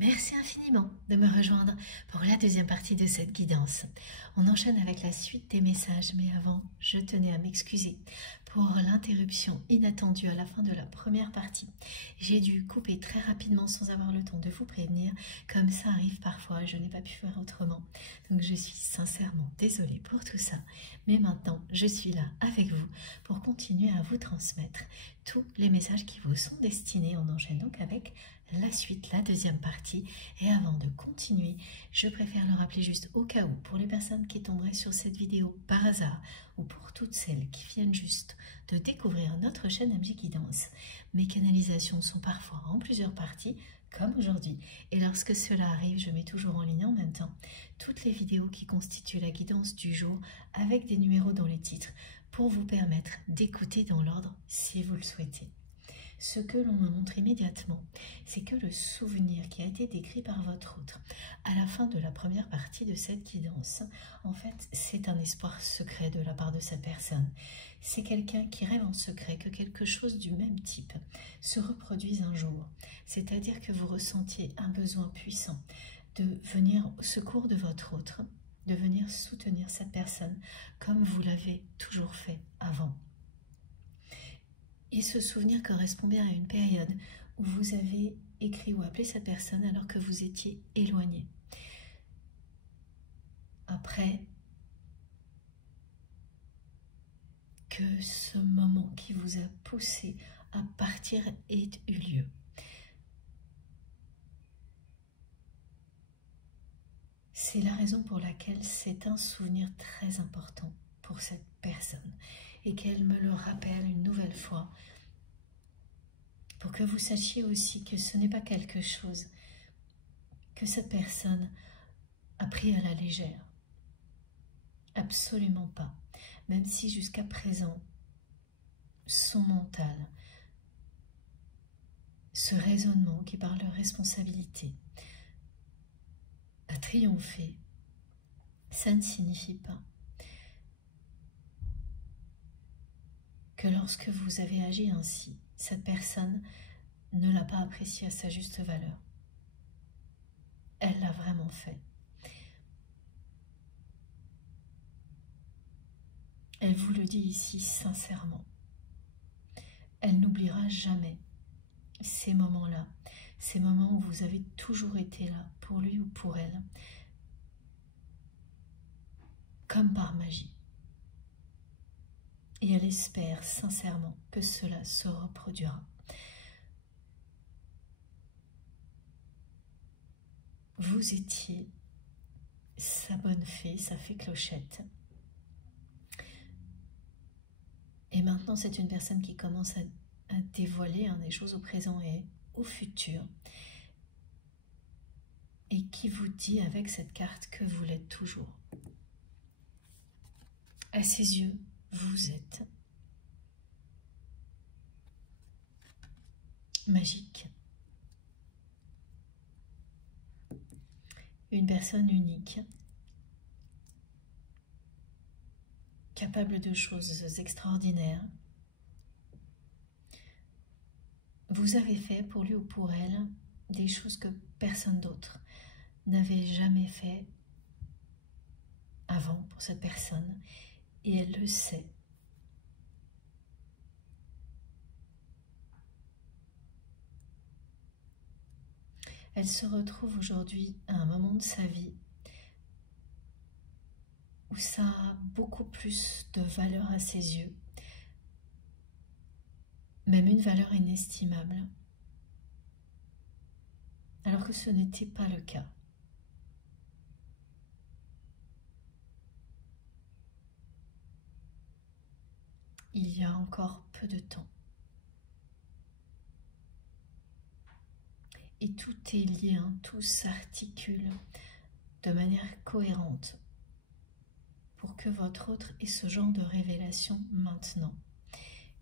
Merci infiniment de me rejoindre pour la deuxième partie de cette guidance. On enchaîne avec la suite des messages, mais avant, je tenais à m'excuser pour l'interruption inattendue à la fin de la première partie. J'ai dû couper très rapidement sans avoir le temps de vous prévenir, comme ça arrive parfois, je n'ai pas pu faire autrement. Donc je suis sincèrement désolée pour tout ça, mais maintenant je suis là avec vous pour continuer à vous transmettre tous les messages qui vous sont destinés. On enchaîne donc avec la suite, la deuxième partie. Et avant de continuer, je préfère le rappeler juste au cas où, pour les personnes qui tomberaient sur cette vidéo par hasard, ou pour toutes celles qui viennent juste de découvrir notre chaîne MJ Guidance, mes canalisations sont parfois en plusieurs parties, comme aujourd'hui. Et lorsque cela arrive, je mets toujours en ligne en même temps toutes les vidéos qui constituent la guidance du jour, avec des numéros dans les titres, pour vous permettre d'écouter dans l'ordre si vous le souhaitez. Ce que l'on me montre immédiatement, c'est que le souvenir qui a été décrit par votre autre à la fin de la première partie de cette guidance, en fait, c'est un espoir secret de la part de cette personne. C'est quelqu'un qui rêve en secret que quelque chose du même type se reproduise un jour. C'est-à-dire que vous ressentiez un besoin puissant de venir au secours de votre autre, de venir soutenir cette personne comme vous l'avez toujours fait avant. Et ce souvenir correspond bien à une période où vous avez écrit ou appelé cette personne alors que vous étiez éloigné. Après que ce moment qui vous a poussé à partir ait eu lieu. C'est la raison pour laquelle c'est un souvenir très important pour cette personne et qu'elle me le rappelle une nouvelle fois pour que vous sachiez aussi que ce n'est pas quelque chose que cette personne a pris à la légère. Absolument pas. Même si jusqu'à présent, son mental, ce raisonnement qui parle de responsabilité, a triomphé, ça ne signifie pas que lorsque vous avez agi ainsi, cette personne ne l'a pas apprécié à sa juste valeur. Elle l'a vraiment fait. Elle vous le dit ici sincèrement. Elle n'oubliera jamais ces moments-là, ces moments où vous avez toujours été là pour lui ou pour elle, comme par magie. Et elle espère sincèrement que cela se reproduira. Vous étiez sa bonne fée, sa fée Clochette. Et maintenant, c'est une personne qui commence à dévoiler des choses au présent et au futur. Et qui vous dit avec cette carte que vous l'êtes toujours. À ses yeux, vous êtes magique. Une personne unique, capable de choses extraordinaires. Vous avez fait pour lui ou pour elle des choses que personne d'autre n'avait jamais fait avant pour cette personne, et elle le sait. Elle se retrouve aujourd'hui à un moment de sa vie où ça a beaucoup plus de valeur à ses yeux, même une valeur inestimable, alors que ce n'était pas le cas. Il y a encore peu de temps. Et tout est lié, tout s'articule de manière cohérente pour que votre autre ait ce genre de révélation maintenant.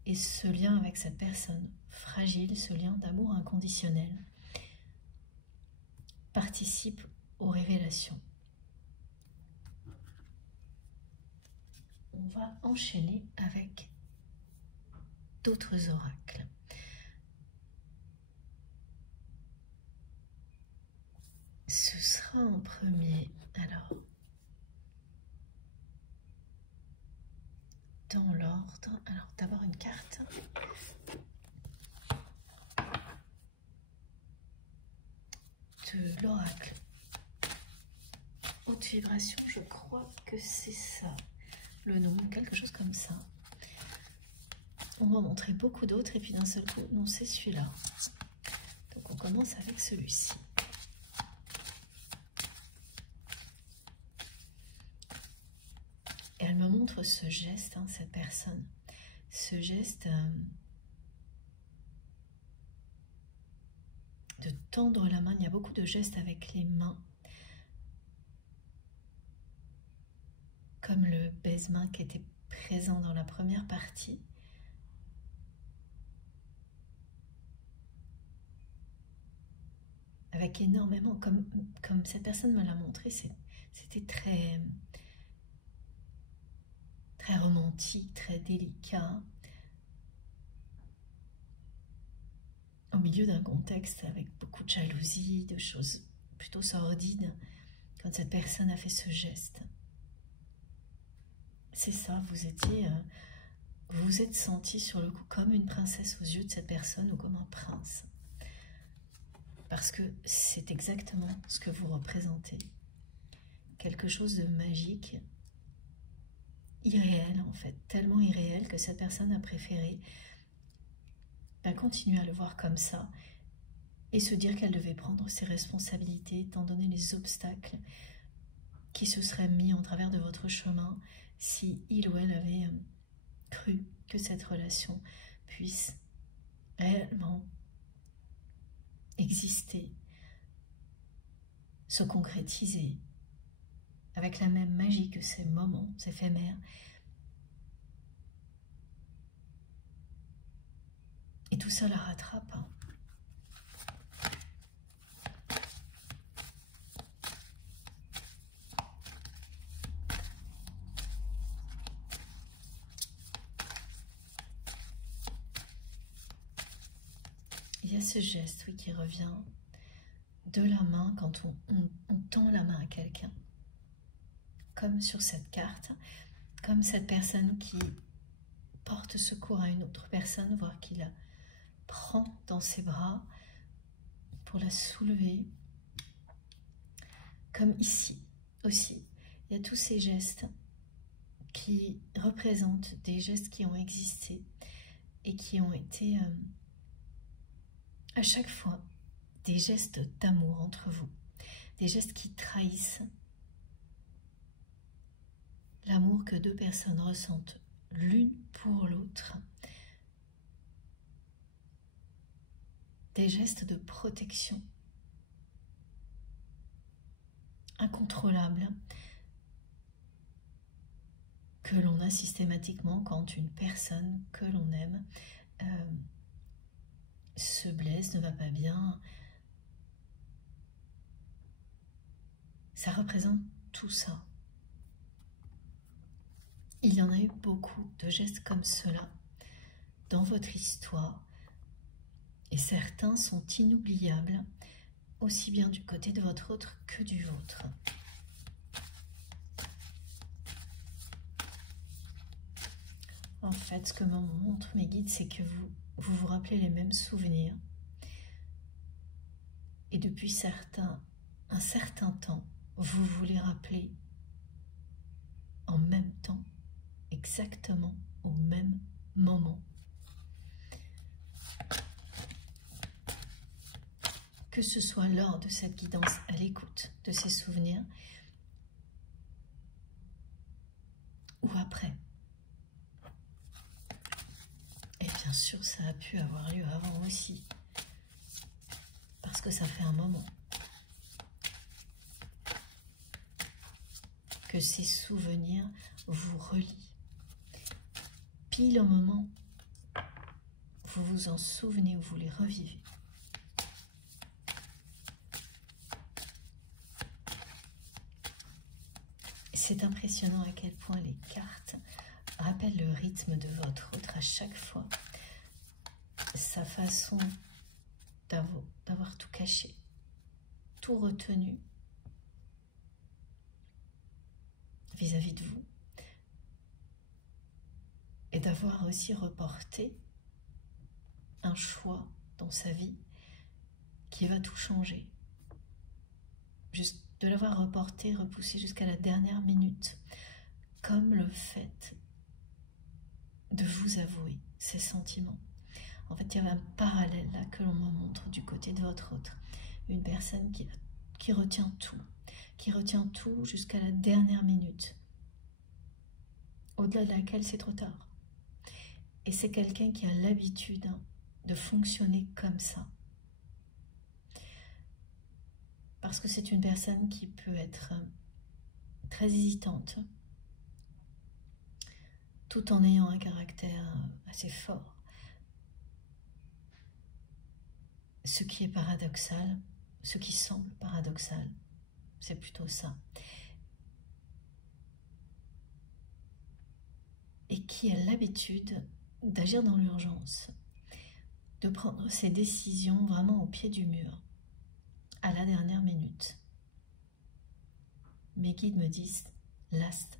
Et ce lien avec cette personne fragile, ce lien d'amour inconditionnel, participe aux révélations. On va enchaîner avec d'autres oracles. sera en premier? Alors, dans l'ordre, alors d'abord une carte. De l'oracle. Haute vibration, je crois que c'est ça. Le nom, quelque chose comme ça. On va montrer beaucoup d'autres et puis d'un seul coup, non, c'est celui-là. Donc on commence avec celui-ci. Et elle me montre ce geste, hein, cette personne. Ce geste de tendre la main. Il y a beaucoup de gestes avec les mains. Comme le baise-main qui était présent dans la première partie. Avec énormément, comme cette personne me l'a montré, c'était très romantique, très délicat, au milieu d'un contexte avec beaucoup de jalousie, de choses plutôt sordides, quand cette personne a fait ce geste. C'est ça, vous vous êtes senti sur le coup comme une princesse aux yeux de cette personne ou comme un prince. Parce que c'est exactement ce que vous représentez. Quelque chose de magique, irréel en fait, tellement irréel que cette personne a préféré continuer à le voir comme ça et se dire qu'elle devait prendre ses responsabilités étant donné les obstacles qui se seraient mis en travers de votre chemin si il ou elle avait cru que cette relation puisse réellement exister, se concrétiser avec la même magie que ces moments éphémères. Et tout ça la rattrape. Il y a ce geste, oui, qui revient de la main quand on tend la main à quelqu'un. Comme sur cette carte, comme cette personne qui porte secours à une autre personne, voire qui la prend dans ses bras pour la soulever. Comme ici aussi, il y a tous ces gestes qui représentent des gestes qui ont existé et qui ont été à chaque fois des gestes d'amour entre vous, des gestes qui trahissent l'amour que deux personnes ressentent l'une pour l'autre, des gestes de protection incontrôlables que l'on a systématiquement quand une personne que l'on aime se blesse, ne va pas bien. Ça représente tout ça. Il y en a eu beaucoup de gestes comme cela dans votre histoire et certains sont inoubliables aussi bien du côté de votre autre que du vôtre. En fait, ce que me montrent mes guides, c'est que vous rappelez les mêmes souvenirs. Et depuis un certain temps, vous vous les rappelez en même temps, exactement au même moment. Que ce soit lors de cette guidance à l'écoute de ces souvenirs ou après. Et bien sûr, ça a pu avoir lieu avant aussi, parce que ça fait un moment que ces souvenirs vous relient. Pile au moment où vous vous en souvenez, où vous les revivez. C'est impressionnant à quel point les cartes rappellent le rythme de votre autre à chaque fois. Sa façon d'avoir tout caché, tout retenu, vis-à-vis de vous et d'avoir aussi reporté un choix dans sa vie qui va tout changer. Juste de l'avoir reporté, repoussé jusqu'à la dernière minute, comme le fait de vous avouer ces sentiments. En fait, il y avait un parallèle là que l'on me montre du côté de votre autre. Une personne qui retient tout jusqu'à la dernière minute, au-delà de laquelle c'est trop tard. Et c'est quelqu'un qui a l'habitude de fonctionner comme ça. Parce que c'est une personne qui peut être très hésitante, tout en ayant un caractère assez fort. Ce qui est paradoxal, ce qui semble paradoxal, c'est plutôt ça. Et qui a l'habitude d'agir dans l'urgence, de prendre ses décisions vraiment au pied du mur, à la dernière minute. Mes guides me disent last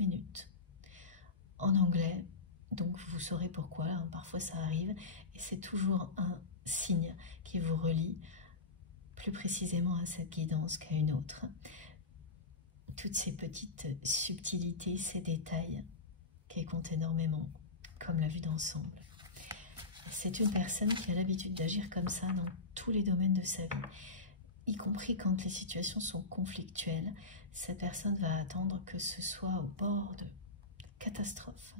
minute. En anglais, donc vous saurez pourquoi, hein, parfois ça arrive, et c'est toujours un signe qui vous relie plus précisément à cette guidance qu'à une autre. Toutes ces petites subtilités, ces détails qui comptent énormément, comme la vue d'ensemble. C'est une personne qui a l'habitude d'agir comme ça dans tous les domaines de sa vie, y compris quand les situations sont conflictuelles. Cette personne va attendre que ce soit au bord de catastrophe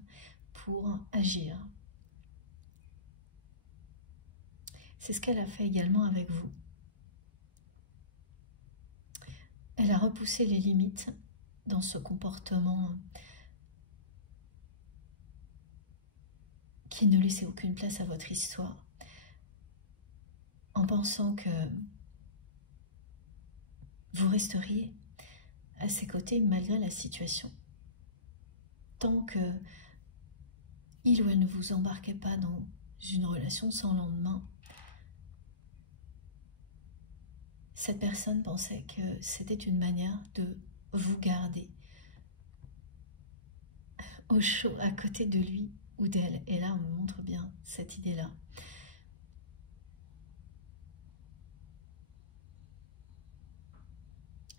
pour agir. C'est ce qu'elle a fait également avec vous. Elle a repoussé les limites dans ce comportement qui ne laissait aucune place à votre histoire, en pensant que vous resteriez à ses côtés malgré la situation. Tant que il ou elle ne vous embarquait pas dans une relation sans lendemain, cette personne pensait que c'était une manière de vous garder au chaud à côté de lui ou d'elle. Et là, on me montre bien cette idée-là.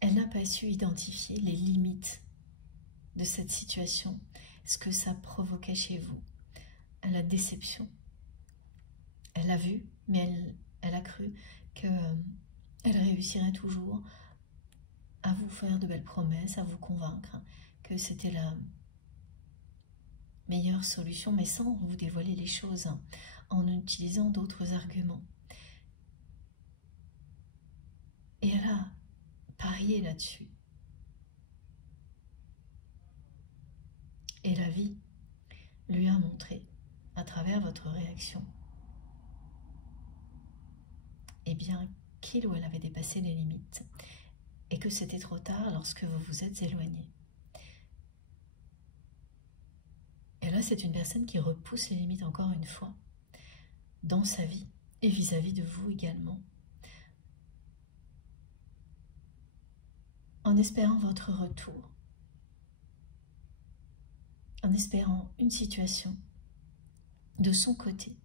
Elle n'a pas su identifier les limites de cette situation, ce que ça provoquait chez vous, à la déception. Elle l'a vu, mais elle a cru qu'elle réussirait toujours à vous faire de belles promesses, à vous convaincre que c'était la meilleure solution, mais sans vous dévoiler les choses, hein, en utilisant d'autres arguments. Et elle a parié là-dessus. Et la vie lui a montré, à travers votre réaction, eh bien, qu'il ou elle avait dépassé les limites et que c'était trop tard lorsque vous vous êtes éloigné. Et là, c'est une personne qui repousse les limites encore une fois dans sa vie et vis-à-vis de vous également, en espérant votre retour, en espérant une situation de son côté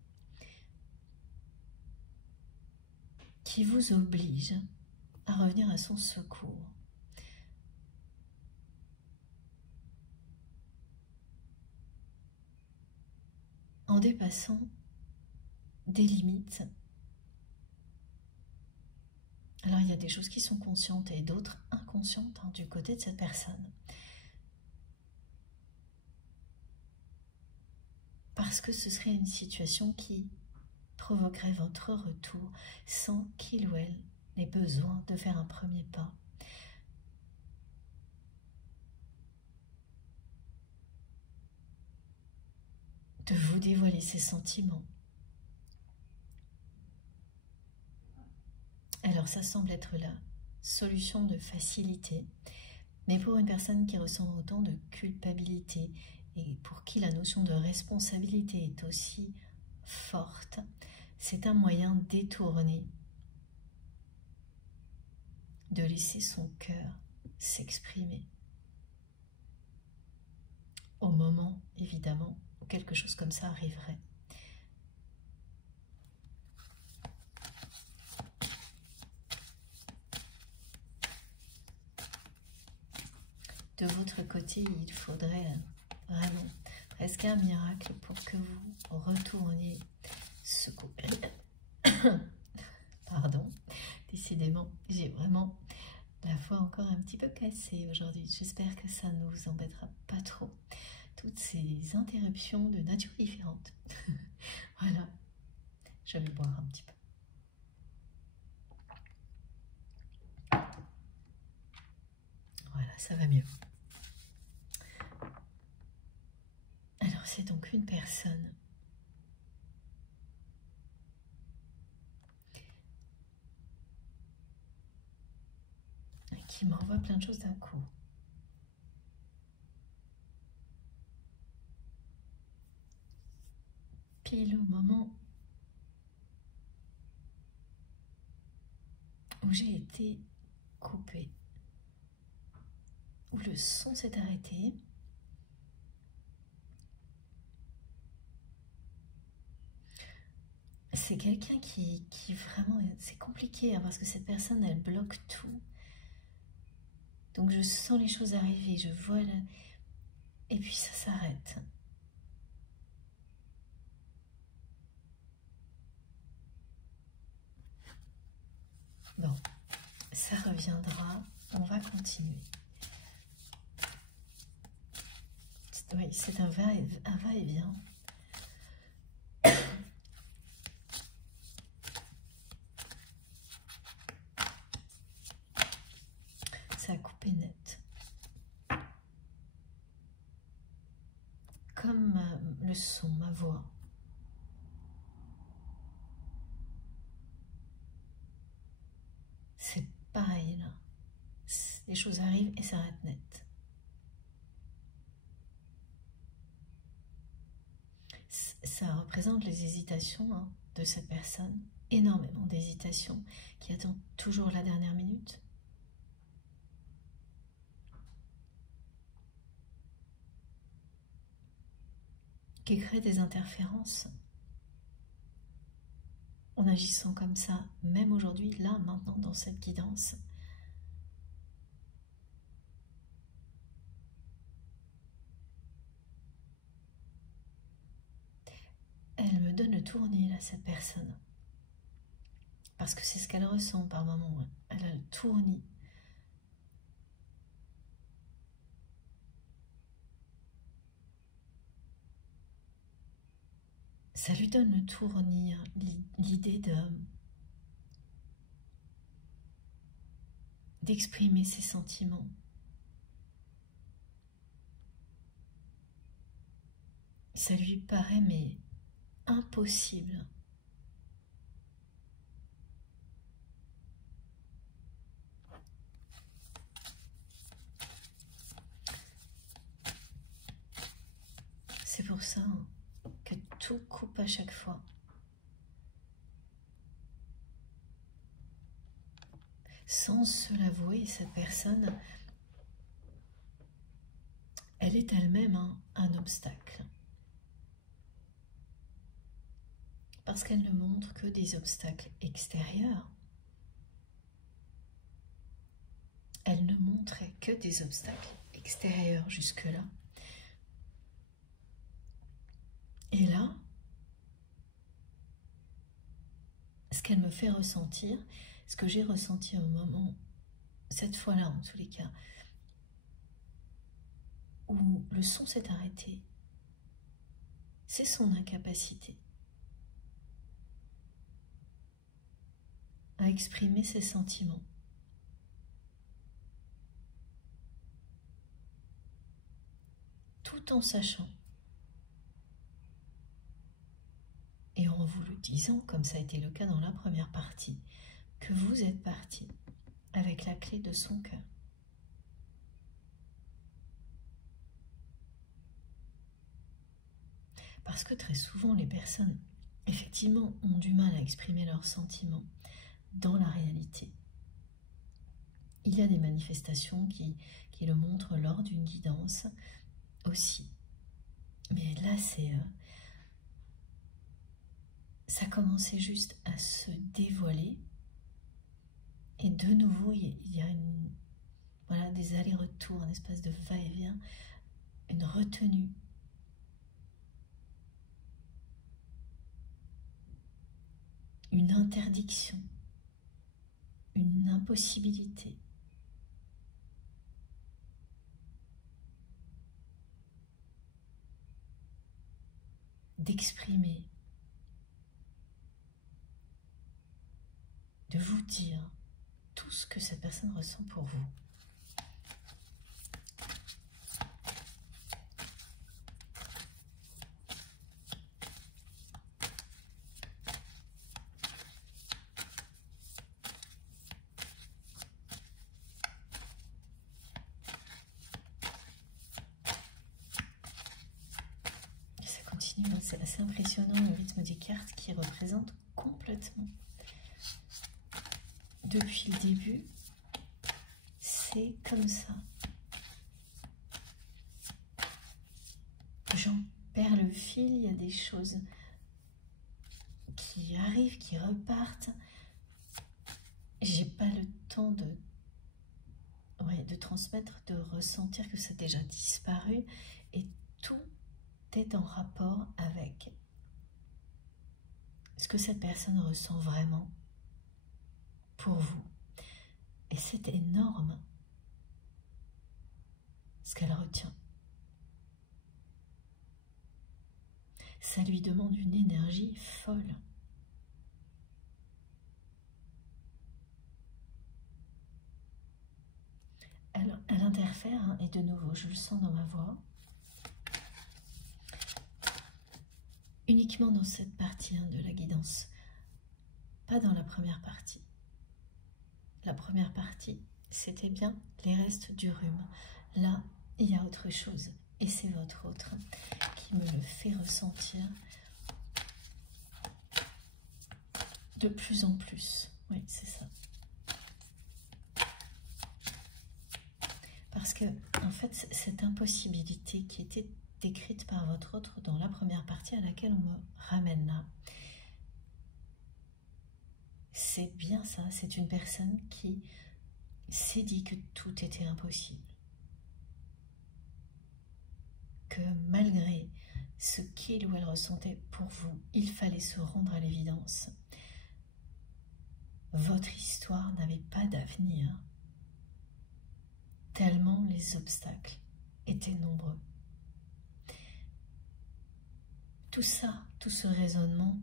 qui vous oblige à revenir à son secours. En dépassant des limites. Alors il y a des choses qui sont conscientes et d'autres inconscientes, hein, du côté de cette personne. Parce que ce serait une situation qui provoquerait votre retour sans qu'il ou elle n'ait besoin de faire un premier pas. De vous dévoiler ses sentiments. Alors ça semble être la solution de facilité, mais pour une personne qui ressent autant de culpabilité et pour qui la notion de responsabilité est aussi forte, c'est un moyen détourné de laisser son cœur s'exprimer. au moment, évidemment, où quelque chose comme ça arriverait. De votre côté, il faudrait vraiment presque un miracle pour que vous retourniez ce couple. Pardon, décidément, j'ai vraiment la voix encore un petit peu cassée aujourd'hui. J'espère que ça ne vous embêtera pas trop. Toutes ces interruptions de nature différente. Voilà, je vais boire un petit peu. Voilà, ça va mieux. Alors, c'est donc une personne qui m'envoie plein de choses d'un coup. Pile au moment où j'ai été coupée, où le son s'est arrêté. C'est quelqu'un qui vraiment, c'est compliqué hein, parce que cette personne, elle bloque tout. Donc je sens les choses arriver, je vois, et puis ça s'arrête. Bon, ça reviendra, on va continuer. Oui, c'est un va-et-vient. Ça a coupé net. Comme le son, ma voix. C'est pareil là. Les choses arrivent et s'arrêtent net. Ça représente les hésitations hein, de cette personne. Énormément d'hésitations qui attend toujours la dernière minute. Qui crée des interférences en agissant comme ça, même aujourd'hui, là, maintenant, dans cette guidance. Elle me donne le tournis, là, cette personne. Parce que c'est ce qu'elle ressent par moment. Hein. Elle a le tournis. Ça lui donne le tournis, hein, l'idée d'exprimer ses sentiments. Ça lui paraît, mais impossible. C'est pour ça hein, que tout coupe à chaque fois. Sans se l'avouer, cette personne, elle est elle-même hein, un obstacle. Parce qu'elle ne montre que des obstacles extérieurs. Elle ne montrait que des obstacles extérieurs jusque-là. Et là, ce qu'elle me fait ressentir, ce que j'ai ressenti au moment, cette fois-là en tous les cas, où le son s'est arrêté, c'est son incapacité à exprimer ses sentiments. Tout en sachant, et en vous le disant, comme ça a été le cas dans la première partie, que vous êtes parti avec la clé de son cœur. Parce que très souvent, les personnes, effectivement, ont du mal à exprimer leurs sentiments dans la réalité. Il y a des manifestations qui le montrent lors d'une guidance aussi. Mais là, ça commençait juste à se dévoiler. Et de nouveau, il y a voilà, des allers-retours, un espace de va-et-vient, une retenue. Une interdiction, une impossibilité. D'exprimer, de vous dire tout ce que cette personne ressent pour vous. C'est assez impressionnant le rythme des cartes qui représente complètement. Depuis le début, c'est comme ça. J'en perds le fil, il y a des choses qui arrivent, qui repartent. J'ai pas le temps de transmettre, de ressentir que ça a déjà disparu et tout est en rapport avec ce que cette personne ressent vraiment pour vous. Et c'est énorme ce qu'elle retient. Ça lui demande une énergie folle. Elle interfère, hein, et de nouveau, je le sens dans ma voix. Uniquement dans cette partie de la guidance, pas dans la première partie. La première partie, c'était bien les restes du rhume. Là, il y a autre chose, et c'est votre autre qui me le fait ressentir de plus en plus. Oui, c'est ça. Parce que, en fait, cette impossibilité qui était décrite par votre autre dans la première partie à laquelle on me ramène là, c'est bien ça, c'est une personne qui s'est dit que tout était impossible. Que malgré ce qu'il ou elle ressentait pour vous, il fallait se rendre à l'évidence. Votre histoire n'avait pas d'avenir, tellement les obstacles étaient nombreux. Tout ça, tout ce raisonnement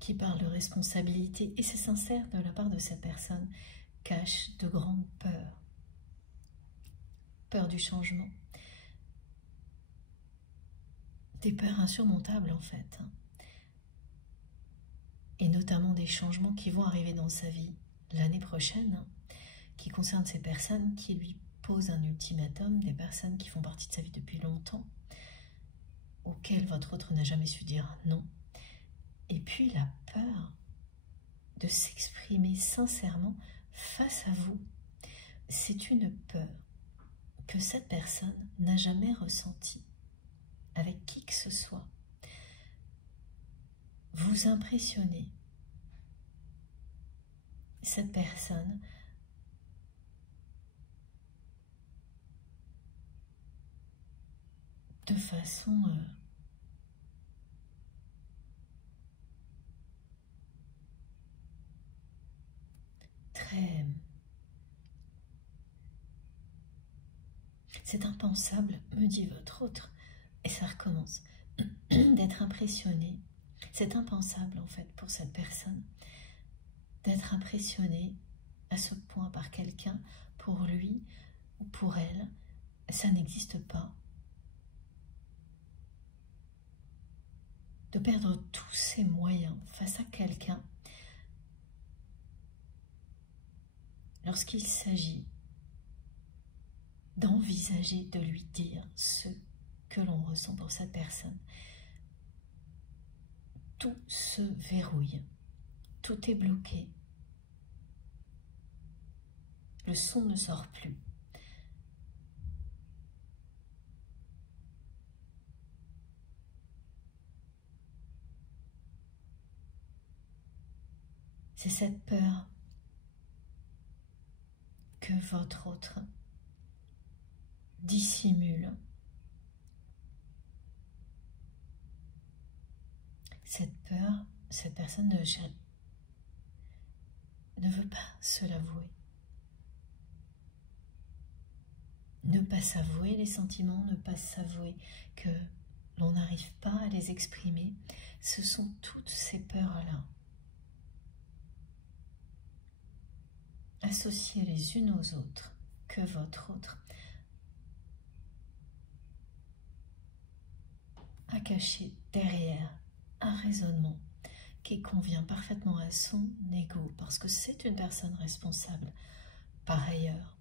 qui parle de responsabilité, et c'est sincère de la part de cette personne, cache de grandes peurs. Peur du changement. Des peurs insurmontables en fait. Et notamment des changements qui vont arriver dans sa vie l'année prochaine, qui concernent ces personnes qui lui posent un ultimatum, des personnes qui font partie de sa vie depuis longtemps, auxquelles votre autre n'a jamais su dire non. Et puis la peur de s'exprimer sincèrement face à vous. C'est une peur que cette personne n'a jamais ressentie avec qui que ce soit. Vous impressionnez cette personne de façon très... C'est impensable, me dit votre autre, et ça recommence, d'être impressionné. C'est impensable en fait pour cette personne d'être impressionné à ce point par quelqu'un. Pour lui ou pour elle, ça n'existe pas. De perdre tous ses moyens face à quelqu'un lorsqu'il s'agit d'envisager de lui dire ce que l'on ressent pour cette personne. Tout se verrouille, tout est bloqué, le son ne sort plus. C'est cette peur que votre autre dissimule. Cette peur, cette personne ne veut pas se l'avouer. Ne pas s'avouer les sentiments, ne pas s'avouer que l'on n'arrive pas à les exprimer, ce sont toutes ces peurs-là, associées les unes aux autres, que votre autre a caché derrière un raisonnement qui convient parfaitement à son ego, parce que c'est une personne responsable par ailleurs.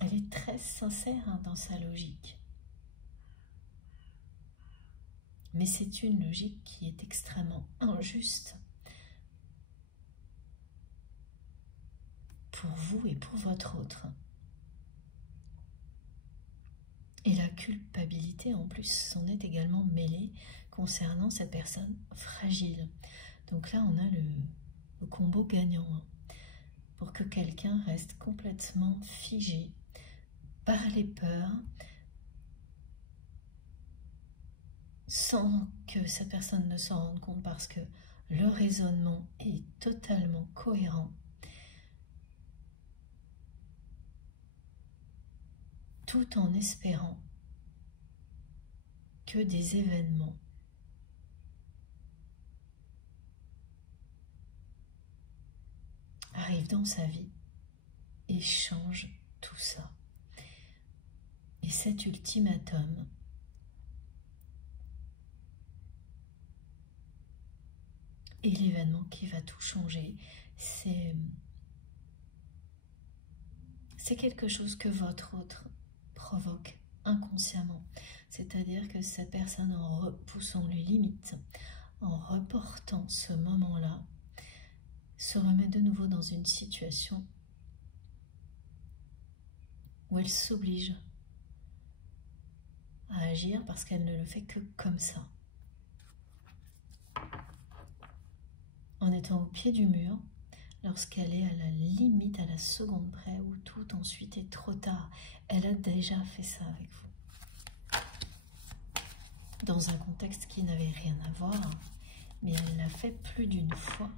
Elle est très sincère dans sa logique. Mais c'est une logique qui est extrêmement injuste pour vous et pour votre autre. Et la culpabilité en plus s'en est également mêlée concernant cette personne fragile. Donc là on a le combo gagnant, hein, pour que quelqu'un reste complètement figé par les peurs, sans que cette personne ne s'en rende compte, parce que le raisonnement est totalement cohérent, tout en espérant que des événements arrivent dans sa vie et changent tout ça. Et cet ultimatum est l'événement qui va tout changer. C'est quelque chose que votre autre provoque inconsciemment. C'est-à-dire que cette personne, en repoussant les limites, en reportant ce moment-là, se remet de nouveau dans une situation où elle s'oblige à agir parce qu'elle ne le fait que comme ça. En étant au pied du mur, lorsqu'elle est à la limite, à la seconde près, où tout ensuite est trop tard. Elle a déjà fait ça avec vous. Dans un contexte qui n'avait rien à voir, mais elle l'a fait plus d'une fois.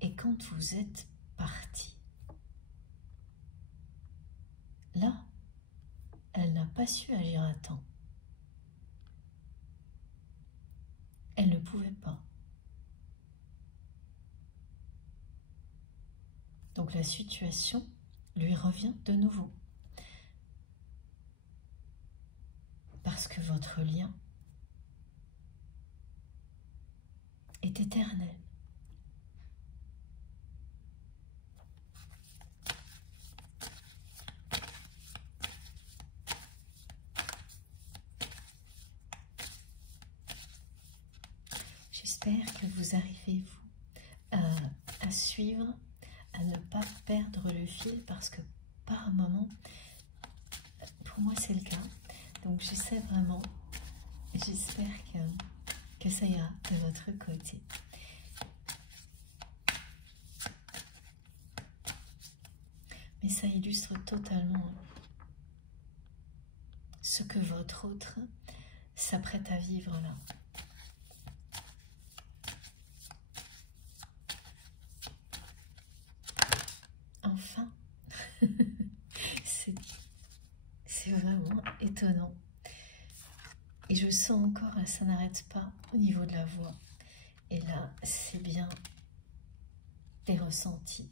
Et quand vous êtes parti, là, elle n'a pas su agir à temps. Elle ne pouvait pas. Donc la situation lui revient de nouveau. Parce que votre lien est éternel. J'espère que vous arrivez, vous, à suivre, à ne pas perdre le fil, parce que par moment, pour moi c'est le cas. Donc j'essaie vraiment, j'espère que ça ira de votre côté. Mais ça illustre totalement ce que votre autre s'apprête à vivre là. Enfin, c'est vraiment étonnant. Et je sens encore, là, ça n'arrête pas au niveau de la voix. Et là, c'est bien des ressentis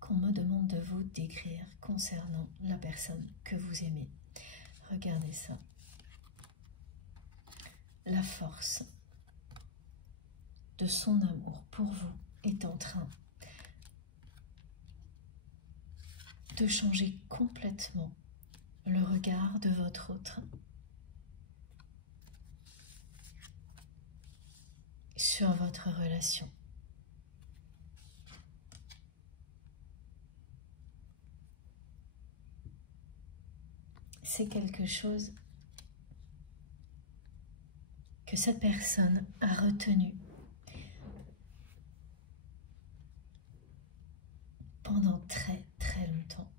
qu'on me demande de vous décrire concernant la personne que vous aimez. Regardez ça. La force de son amour pour vous est en train de changer complètement le regard de votre autre sur votre relation. C'est quelque chose que cette personne a retenu pendant très très longtemps.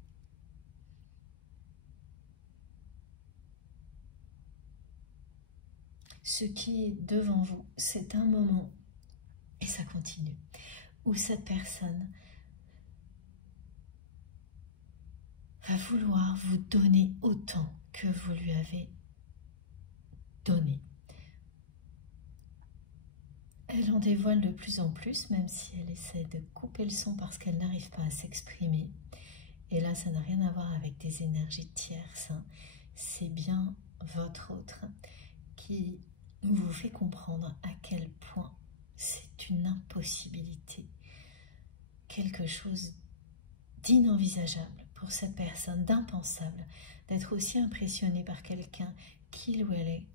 Ce qui est devant vous, c'est un moment, et ça continue, où cette personne va vouloir vous donner autant que vous lui avez donné. Elle en dévoile de plus en plus, même si elle essaie de couper le son parce qu'elle n'arrive pas à s'exprimer. Et là, ça n'a rien à voir avec des énergies tierces, hein. C'est bien votre autre qui vous fait comprendre à quel point c'est une impossibilité, quelque chose d'inenvisageable pour cette personne, d'impensable, d'être aussi impressionné par quelqu'un qu'il ou elle est.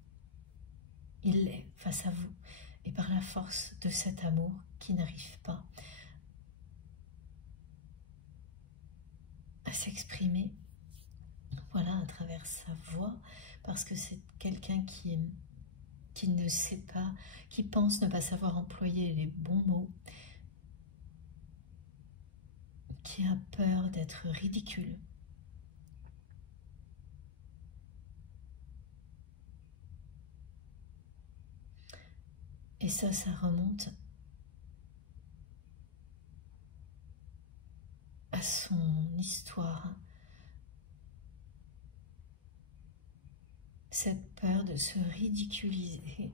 Il l'est face à vous, et par la force de cet amour qui n'arrive pas à s'exprimer, voilà, à travers sa voix, parce que c'est quelqu'un qui ne sait pas, qui pense ne pas savoir employer les bons mots, qui a peur d'être ridicule. Et ça remonte à son histoire. Cette peur de se ridiculiser.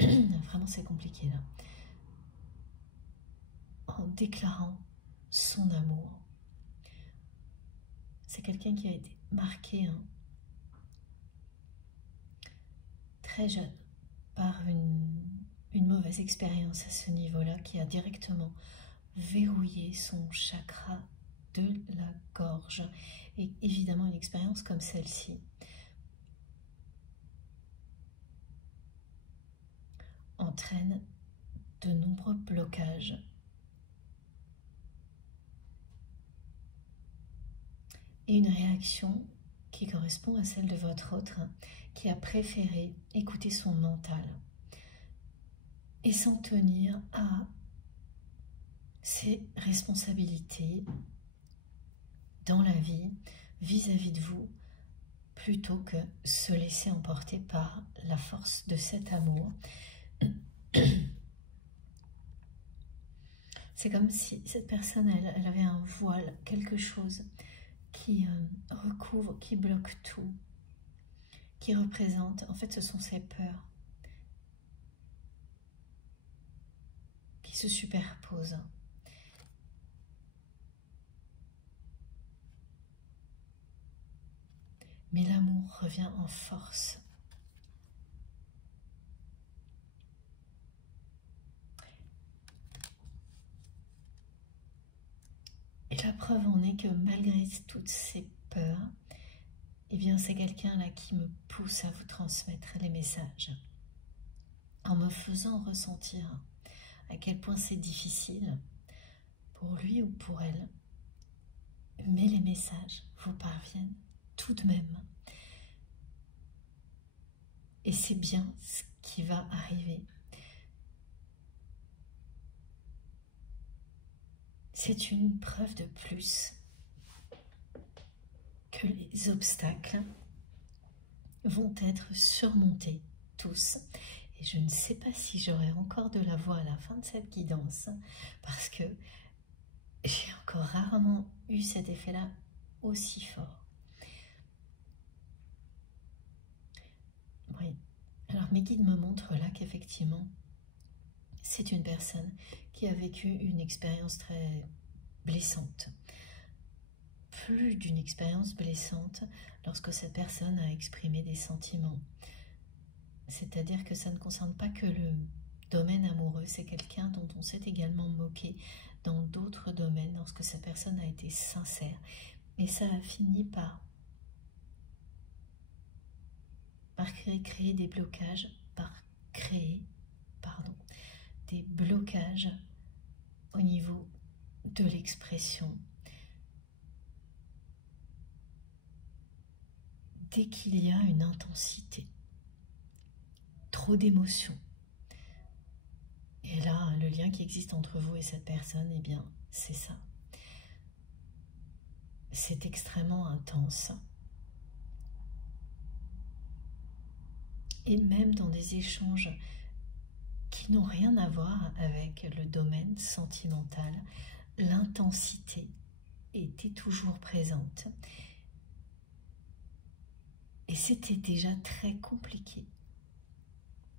Vraiment, c'est compliqué là. En déclarant son amour. C'est quelqu'un qui a été marqué très jeune par une mauvaise expérience à ce niveau-là qui a directement verrouillé son chakra de la gorge. Et évidemment, une expérience comme celle-ci entraîne de nombreux blocages. Et une réaction qui correspond à celle de votre autre, qui a préféré écouter son mental et s'en tenir à ses responsabilités dans la vie, vis-à-vis de vous, plutôt que se laisser emporter par la force de cet amour. C'est comme si cette personne, elle avait un voile, quelque chose qui recouvre, qui bloque tout, qui représente, en fait ce sont ses peurs qui se superposent. Mais l'amour revient en force. Et la preuve en est que malgré toutes ces peurs, eh bien c'est quelqu'un là qui me pousse à vous transmettre les messages, en me faisant ressentir à quel point c'est difficile pour lui ou pour elle, mais les messages vous parviennent tout de même. Et c'est bien ce qui va arriver. C'est une preuve de plus que les obstacles vont être surmontés tous. Et je ne sais pas si j'aurai encore de la voix à la fin de cette guidance, parce que j'ai encore rarement eu cet effet-là aussi fort. Oui, alors mes guides me montrent là qu'effectivement, c'est une personne qui a vécu une expérience très blessante. Plus d'une expérience blessante lorsque cette personne a exprimé des sentiments. C'est-à-dire que ça ne concerne pas que le domaine amoureux, c'est quelqu'un dont on s'est également moqué dans d'autres domaines lorsque cette personne a été sincère. Et ça a fini par créer des blocages, des blocages au niveau de l'expression. Dès qu'il y a une intensité, trop d'émotions. Et là, le lien qui existe entre vous et cette personne, eh bien, c'est ça. C'est extrêmement intense. Et même dans des échanges qui n'ont rien à voir avec le domaine sentimental, l'intensité était toujours présente. Et c'était déjà très compliqué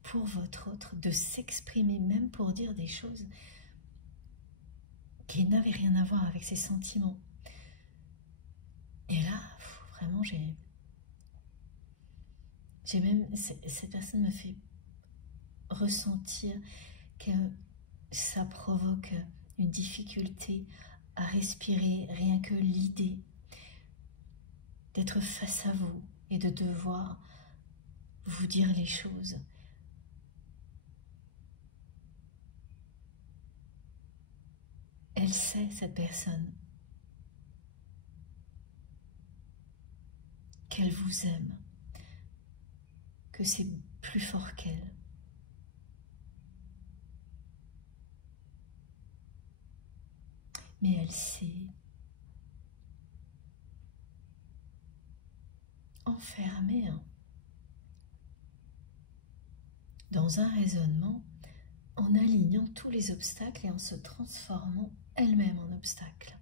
pour votre autre de s'exprimer, même pour dire des choses qui n'avaient rien à voir avec ses sentiments. Et là, vraiment, cette personne me fait ressentir que ça provoque une difficulté à respirer, rien que l'idée d'être face à vous et de devoir vous dire les choses. Elle sait, cette personne, qu'elle vous aime, que c'est plus fort qu'elle. Mais elle s'est enfermée dans un raisonnement en alignant tous les obstacles et en se transformant elle-même en obstacle.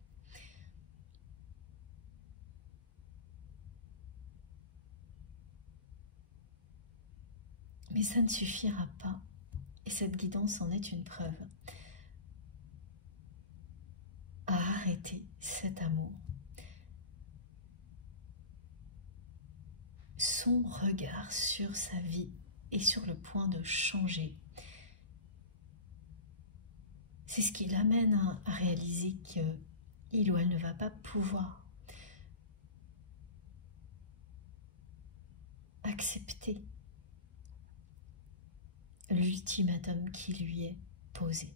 Mais ça ne suffira pas, et cette guidance en est une preuve, à arrêter cet amour. Son regard sur sa vie est sur le point de changer. C'est ce qui l'amène à réaliser qu'il ou elle ne va pas pouvoir accepter l'ultimatum qui lui est posé.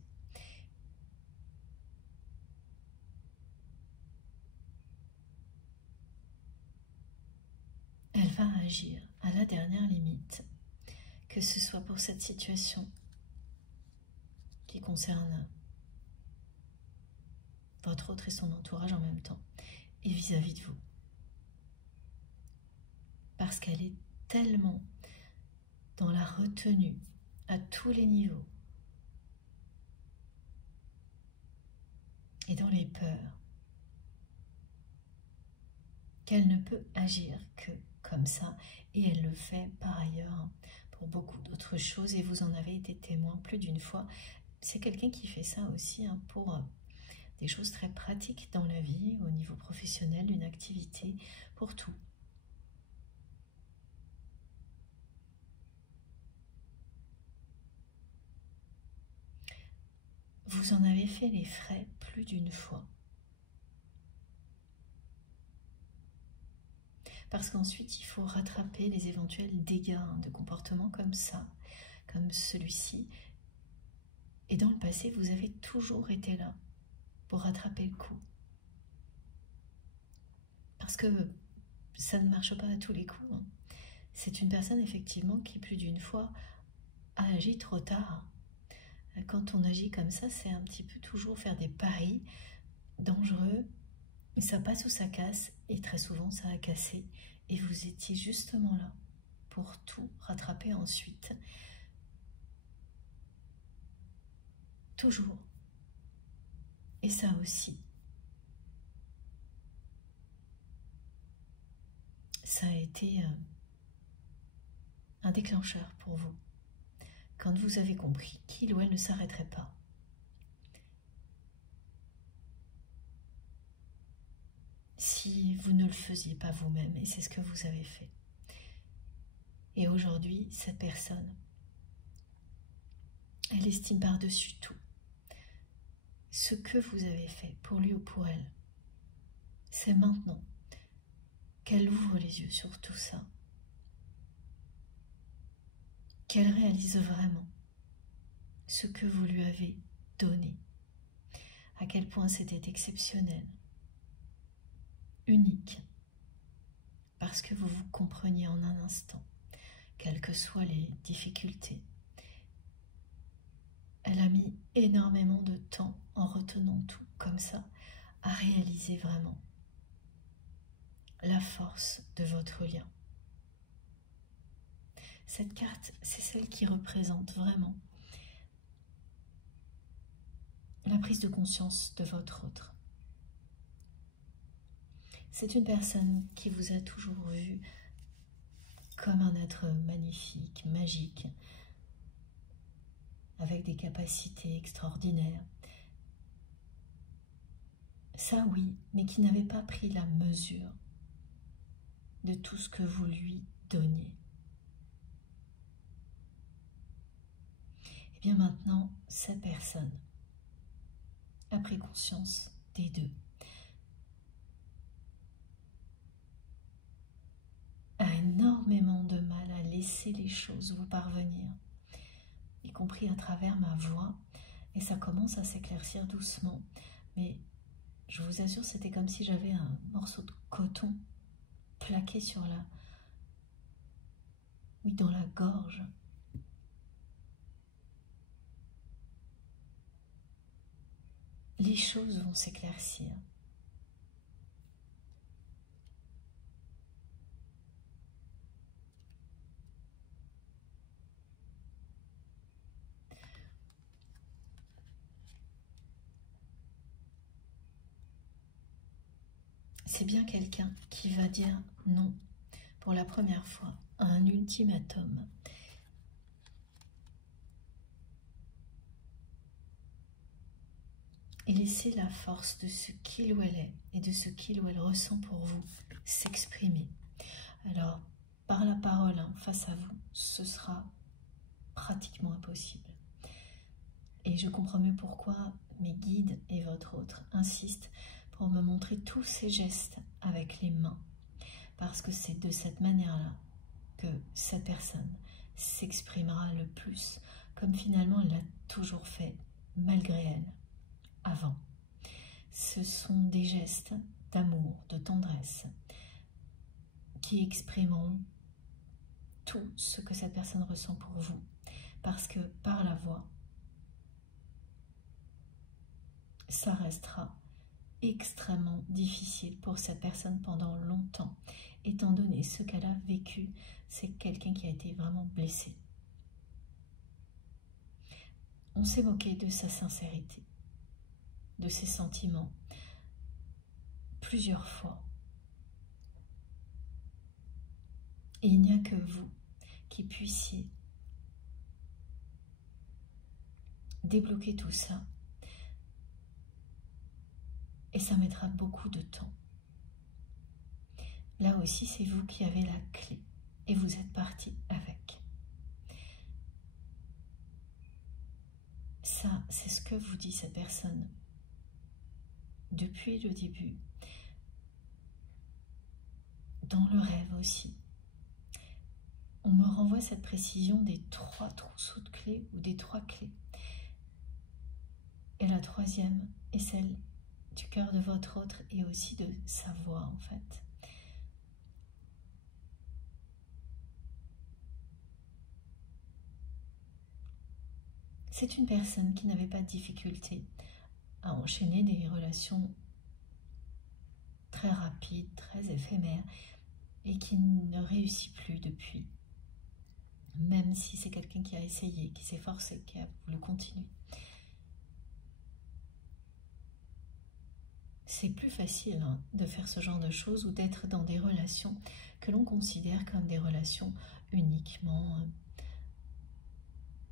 Elle va agir à la dernière limite, que ce soit pour cette situation qui concerne votre autre et son entourage en même temps, et vis-à-vis de vous. Parce qu'elle est tellement dans la retenue à tous les niveaux et dans les peurs qu'elle ne peut agir que comme ça, et elle le fait par ailleurs pour beaucoup d'autres choses, et vous en avez été témoin plus d'une fois. C'est quelqu'un qui fait ça aussi pour des choses très pratiques dans la vie, au niveau professionnel, d'une activité, pour tout. Vous en avez fait les frais plus d'une fois. Parce qu'ensuite, il faut rattraper les éventuels dégâts de comportements comme ça, comme celui-ci. Et dans le passé, vous avez toujours été là pour rattraper le coup. Parce que ça ne marche pas à tous les coups. C'est une personne, effectivement, qui plus d'une fois a agi trop tard. Quand on agit comme ça, c'est un petit peu toujours faire des paris dangereux. Ça passe ou ça casse, et très souvent ça a cassé. Et vous étiez justement là pour tout rattraper ensuite. Toujours. Et ça aussi, ça a été un déclencheur pour vous. Quand vous avez compris qu'il ou elle ne s'arrêterait pas. Si vous ne le faisiez pas vous-même, et c'est ce que vous avez fait. Et aujourd'hui, cette personne, elle estime par-dessus tout ce que vous avez fait pour lui ou pour elle. C'est maintenant qu'elle ouvre les yeux sur tout ça, qu'elle réalise vraiment ce que vous lui avez donné, à quel point c'était exceptionnel, unique, parce que vous vous compreniez en un instant, quelles que soient les difficultés. Elle a mis énormément de temps en retenant tout comme ça, à réaliser vraiment la force de votre lien. Cette carte, c'est celle qui représente vraiment la prise de conscience de votre autre. C'est une personne qui vous a toujours vu comme un être magnifique, magique, avec des capacités extraordinaires. Ça oui, mais qui n'avait pas pris la mesure de tout ce que vous lui donniez. Et bien maintenant, cette personne a pris conscience des deux, a énormément de mal à laisser les choses vous parvenir, y compris à travers ma voix, et ça commence à s'éclaircir doucement, mais je vous assure, c'était comme si j'avais un morceau de coton plaqué sur dans la gorge. Les choses vont s'éclaircir. C'est bien quelqu'un qui va dire non pour la première fois à un ultimatum. Et laisser la force de ce qu'il ou elle est et de ce qu'il ou elle ressent pour vous s'exprimer. Alors, par la parole, face à vous, ce sera pratiquement impossible. Et je comprends mieux pourquoi mes guides et votre autre insistent pour me montrer tous ces gestes avec les mains. Parce que c'est de cette manière-là que cette personne s'exprimera le plus, comme finalement elle l'a toujours fait, malgré elle, avant. Ce sont des gestes d'amour, de tendresse, qui exprimeront tout ce que cette personne ressent pour vous. Parce que par la voix, ça restera extrêmement difficile pour cette personne pendant longtemps, étant donné ce qu'elle a vécu. C'est quelqu'un qui a été vraiment blessé. On s'est moqué de sa sincérité, de ses sentiments, plusieurs fois. Et il n'y a que vous qui puissiez débloquer tout ça. Et ça mettra beaucoup de temps. Là aussi, c'est vous qui avez la clé. Et vous êtes parti avec. Ça, c'est ce que vous dit cette personne. Depuis le début. Dans le rêve aussi. On me renvoie cette précision des 3 trousseaux de clés ou des 3 clés. Et la troisième est celle du cœur de votre autre et aussi de sa voix en fait. C'est une personne qui n'avait pas de difficulté à enchaîner des relations très rapides, très éphémères et qui ne réussit plus depuis. Même si c'est quelqu'un qui a essayé, qui s'est forcé, qui a voulu continuer. C'est plus facile de faire ce genre de choses ou d'être dans des relations que l'on considère comme des relations uniquement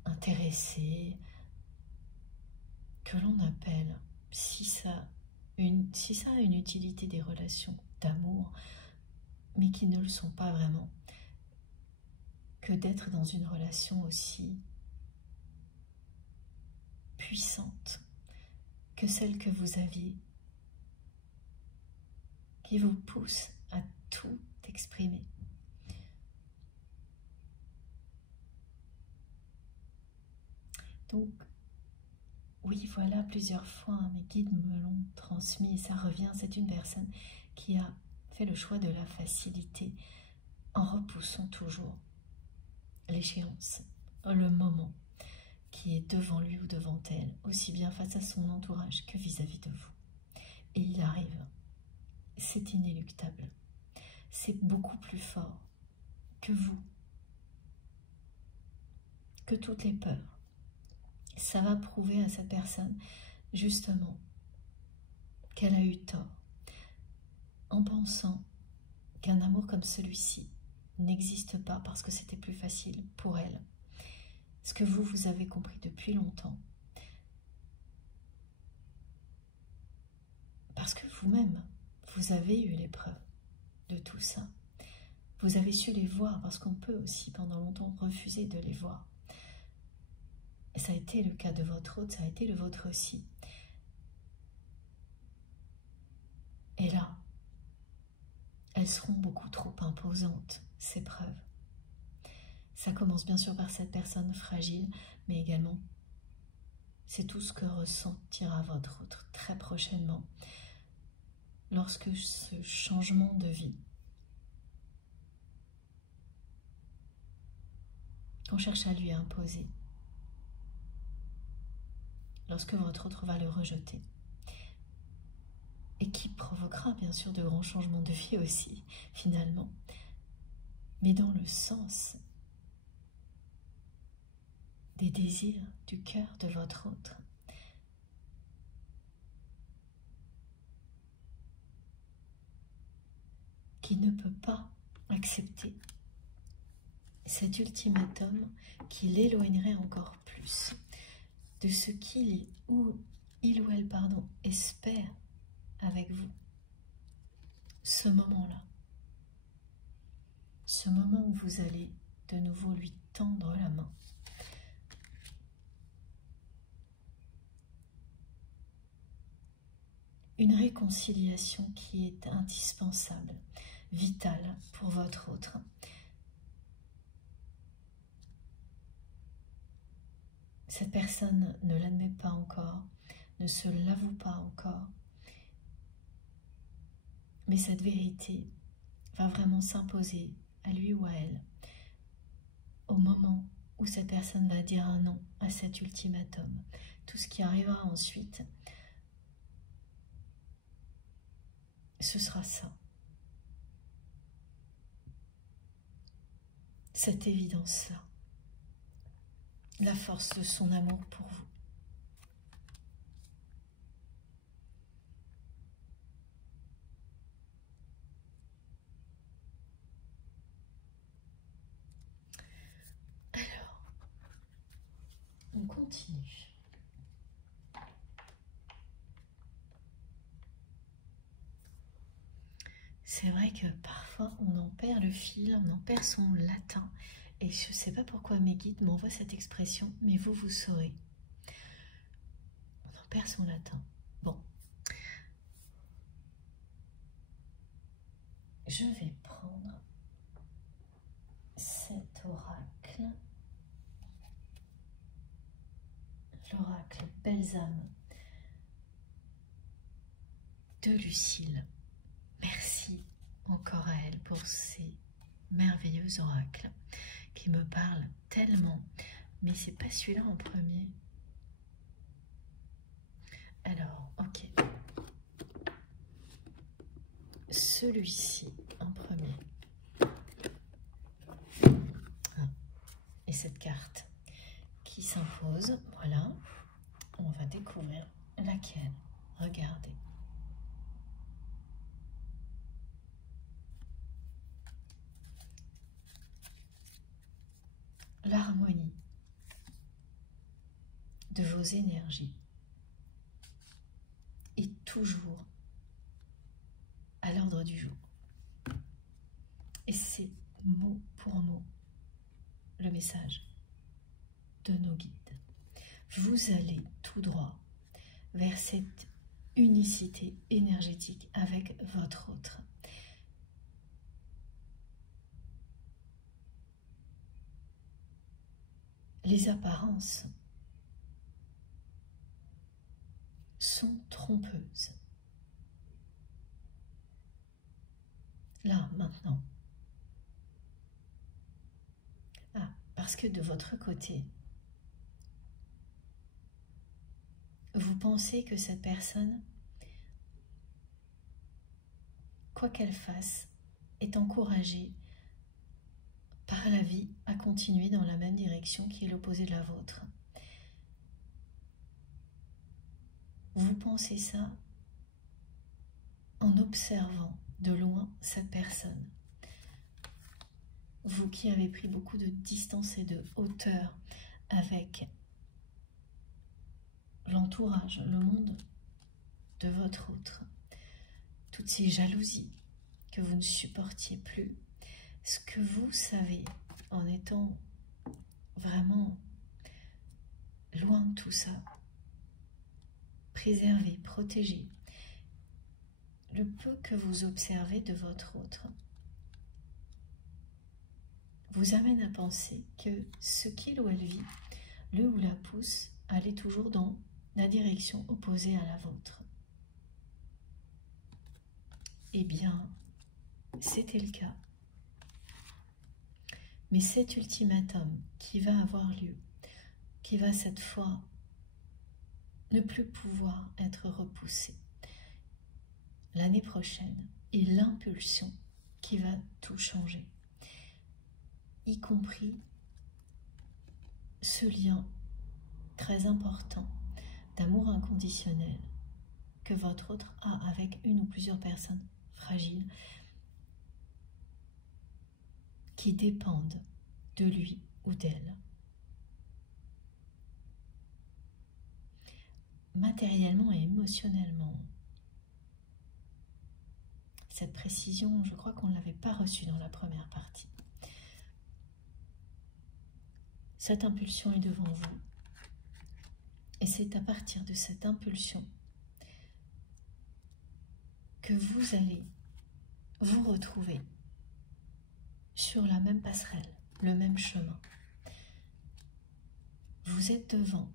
intéressées, que l'on appelle, si ça a une utilité, des relations d'amour, mais qui ne le sont pas vraiment, que d'être dans une relation aussi puissante que celle que vous aviez, qui vous pousse à tout exprimer. Donc, oui, voilà, plusieurs fois, mes guides me l'ont transmis et ça revient. C'est une personne qui a fait le choix de la facilité en repoussant toujours l'échéance, le moment qui est devant lui ou devant elle, aussi bien face à son entourage que vis-à-vis de vous. Et il arrive. C'est inéluctable. C'est beaucoup plus fort que vous, que toutes les peurs. Ça va prouver à cette personne, justement, qu'elle a eu tort, en pensant qu'un amour comme celui-ci n'existe pas parce que c'était plus facile pour elle. Ce que vous avez compris depuis longtemps. Parce que vous-même, vous avez eu l'épreuve de tout ça. Vous avez su les voir parce qu'on peut aussi pendant longtemps refuser de les voir. Et ça a été le cas de votre hôte, ça a été le vôtre aussi. Et là, elles seront beaucoup trop imposantes, ces preuves. Ça commence bien sûr par cette personne fragile, mais également, c'est tout ce que ressentira votre autre très prochainement, lorsque ce changement de vie, qu'on cherche à lui imposer, lorsque votre autre va le rejeter, et qui provoquera bien sûr de grands changements de vie aussi, finalement, mais dans le sens des désirs du cœur de votre autre. Qui ne peut pas accepter cet ultimatum qui l'éloignerait encore plus de ce qu'il ou elle espère avec vous. Ce moment-là, ce moment où vous allez de nouveau lui tendre la main. Une réconciliation qui est indispensable, vitale pour votre autre. Cette personne ne l'admet pas encore, ne se l'avoue pas encore, mais cette vérité va vraiment s'imposer à lui ou à elle au moment où cette personne va dire un non à cet ultimatum. Tout ce qui arrivera ensuite, ce sera ça. Cette évidence-là. La force de son amour pour vous. Alors, on continue. C'est vrai que parfois on en perd le fil, on en perd son latin. Et je ne sais pas pourquoi mes guides m'envoient cette expression, mais vous saurez. On en perd son latin. Bon. Je vais prendre cet oracle. L'oracle Belles-âmes de Lucille. Merci encore à elle pour ces merveilleux oracles qui me parlent tellement. Mais c'est pas celui-là en premier. Alors, ok. Celui-ci en premier. Et cette carte qui s'impose, voilà. On va découvrir laquelle. Regardez. L'harmonie de vos énergies est toujours à l'ordre du jour. Et c'est mot pour mot le message de nos guides. Vous allez tout droit vers cette unicité énergétique avec votre autre. Les apparences sont trompeuses. Là, maintenant. Parce que de votre côté, vous pensez que cette personne, quoi qu'elle fasse, est encouragée par la vie à continuer dans la même direction qui est l'opposé de la vôtre. Vous pensez ça en observant de loin cette personne. Vous qui avez pris beaucoup de distance et de hauteur avec l'entourage, le monde de votre autre, toutes ces jalousies que vous ne supportiez plus, ce que vous savez en étant vraiment loin de tout ça, préservé, protégé, le peu que vous observez de votre autre vous amène à penser que ce qu'il ou elle vit, le ou la pousse à aller toujours dans la direction opposée à la vôtre. Eh bien, c'était le cas. Mais cet ultimatum qui va avoir lieu, qui va cette fois ne plus pouvoir être repoussé l'année prochaine, est l'impulsion qui va tout changer, y compris ce lien très important d'amour inconditionnel que votre autre a avec une ou plusieurs personnes fragiles qui dépendent de lui ou d'elle. Matériellement et émotionnellement, cette précision, je crois qu'on ne l'avait pas reçue dans la première partie. Cette impulsion est devant vous. Et c'est à partir de cette impulsion que vous allez vous retrouver sur la même passerelle, le même chemin. Vous êtes devant.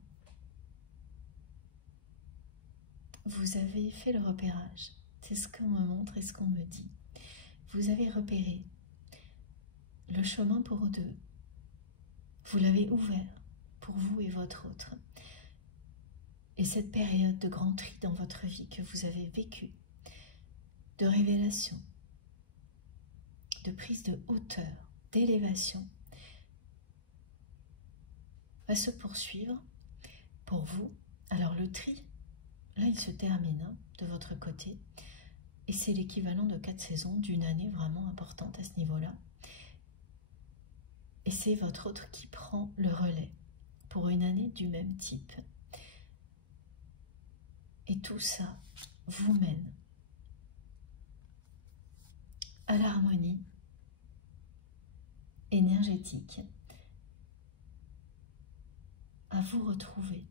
Vous avez fait le repérage. C'est ce qu'on me montre et ce qu'on me dit. Vous avez repéré le chemin pour deux. Vous l'avez ouvert pour vous et votre autre. Et cette période de grand tri dans votre vie que vous avez vécue, de révélation, de prise de hauteur, d'élévation, va se poursuivre pour vous. Alors le tri, là il se termine de votre côté, et c'est l'équivalent de 4 saisons d'une année vraiment importante à ce niveau-là. Et c'est votre autre qui prend le relais pour une année du même type. Et tout ça vous mène à l'harmonie énergétique, à vous retrouver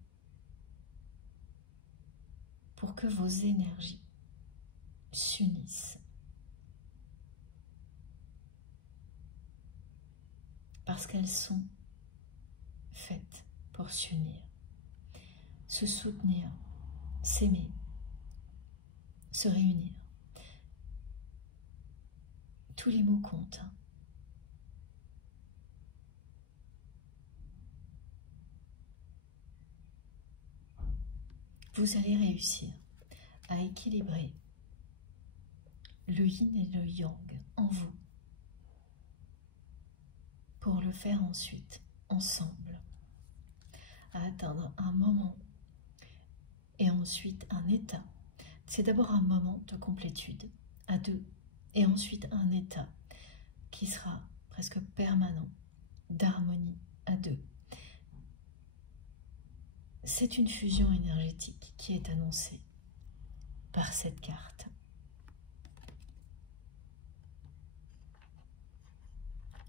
pour que vos énergies s'unissent. Parce qu'elles sont faites pour s'unir, se soutenir, s'aimer, se réunir. Tous les mots comptent. Vous allez réussir à équilibrer le yin et le yang en vous pour le faire ensuite ensemble, à atteindre un moment et ensuite un état. C'est d'abord un moment de complétude à deux et ensuite un état qui sera presque permanent d'harmonie à deux. C'est une fusion énergétique qui est annoncée par cette carte.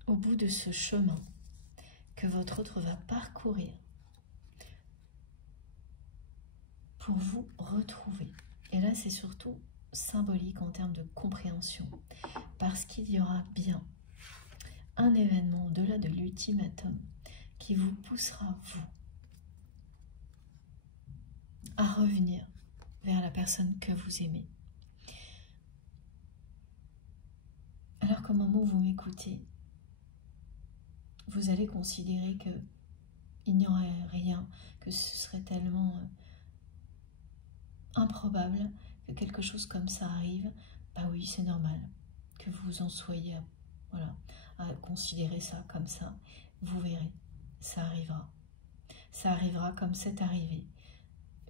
Au bout de ce chemin que votre autre va parcourir pour vous retrouver. Et là, c'est surtout symbolique en termes de compréhension, parce qu'il y aura bien un événement au-delà de l'ultimatum qui vous poussera, vous, à revenir vers la personne que vous aimez. Alors qu'au moment où vous m'écoutez, vous allez considérer que il n'y aurait rien, que ce serait tellement improbable que quelque chose comme ça arrive. Bah oui, c'est normal que vous en soyez voilà, à considérer ça comme ça. Vous verrez, ça arrivera. Ça arrivera comme c'est arrivé,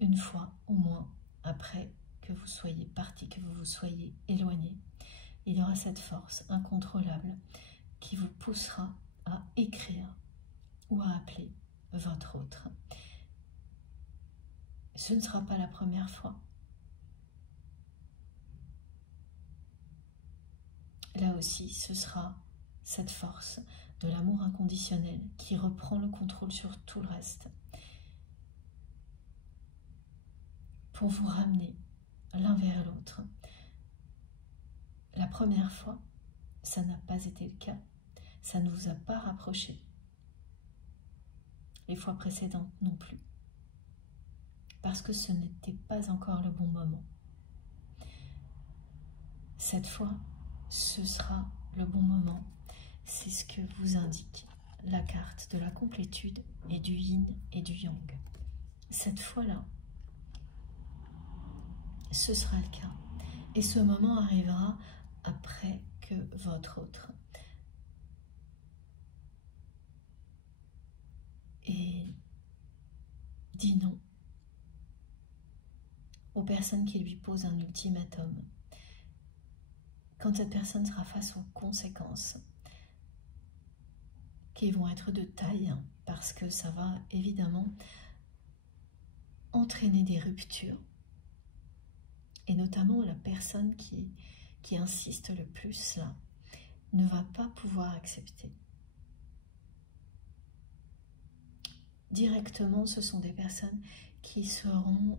une fois au moins, après que vous soyez parti, que vous vous soyez éloigné. Il y aura cette force incontrôlable qui vous poussera à écrire ou à appeler votre autre. Ce ne sera pas la première fois. Là aussi, ce sera cette force de l'amour inconditionnel qui reprend le contrôle sur tout le reste pour vous ramener l'un vers l'autre. La première fois, ça n'a pas été le cas. Ça ne vous a pas rapproché. Les fois précédentes non plus. Parce que ce n'était pas encore le bon moment. Cette fois, ce sera le bon moment. C'est ce que vous indique la carte de la complétude et du yin et du yang. Cette fois-là, ce sera le cas. Et ce moment arrivera après que votre autre ait dit non aux personnes qui lui posent un ultimatum. Quand cette personne sera face aux conséquences qui vont être de taille, parce que ça va évidemment entraîner des ruptures, et notamment la personne qui insiste le plus là, ne va pas pouvoir accepter. Directement, ce sont des personnes qui seront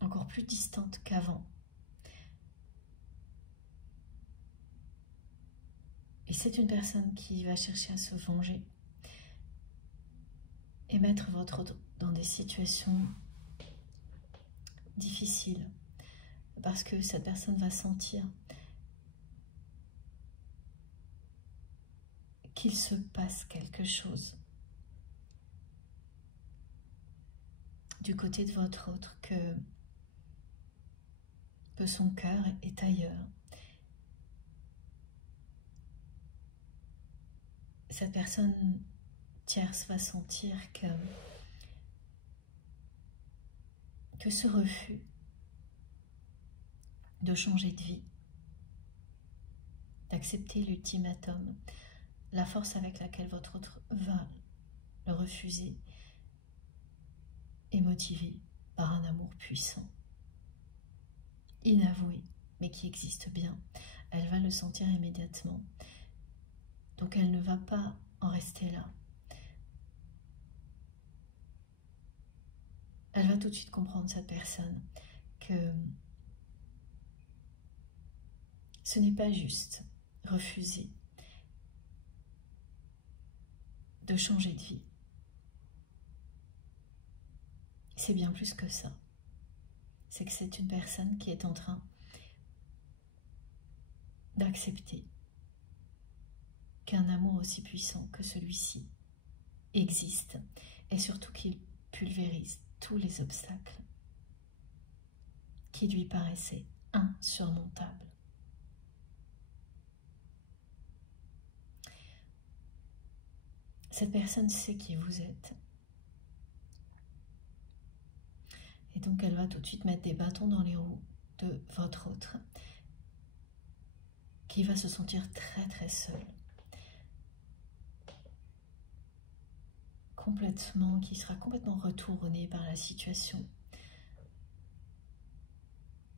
encore plus distantes qu'avant. Et c'est une personne qui va chercher à se venger et mettre votre autre dans des situations difficiles. Parce que cette personne va sentir qu'il se passe quelque chose du côté de votre autre, que son cœur est ailleurs. Cette personne tierce va sentir que ce refus de changer de vie, d'accepter l'ultimatum, la force avec laquelle votre autre va le refuser est motivée par un amour puissant, inavoué, mais qui existe bien. Elle va le sentir immédiatement. Donc elle ne va pas en rester là. Elle va tout de suite comprendre, cette personne, que ce n'est pas juste refuser de changer de vie. C'est bien plus que ça. C'est que c'est une personne qui est en train d'accepter qu'un amour aussi puissant que celui-ci existe, et surtout qu'il pulvérise tous les obstacles qui lui paraissaient insurmontables. Cette personne sait qui vous êtes. Et donc elle va tout de suite mettre des bâtons dans les roues de votre autre, qui va se sentir très très seul. Qui sera complètement retourné par la situation,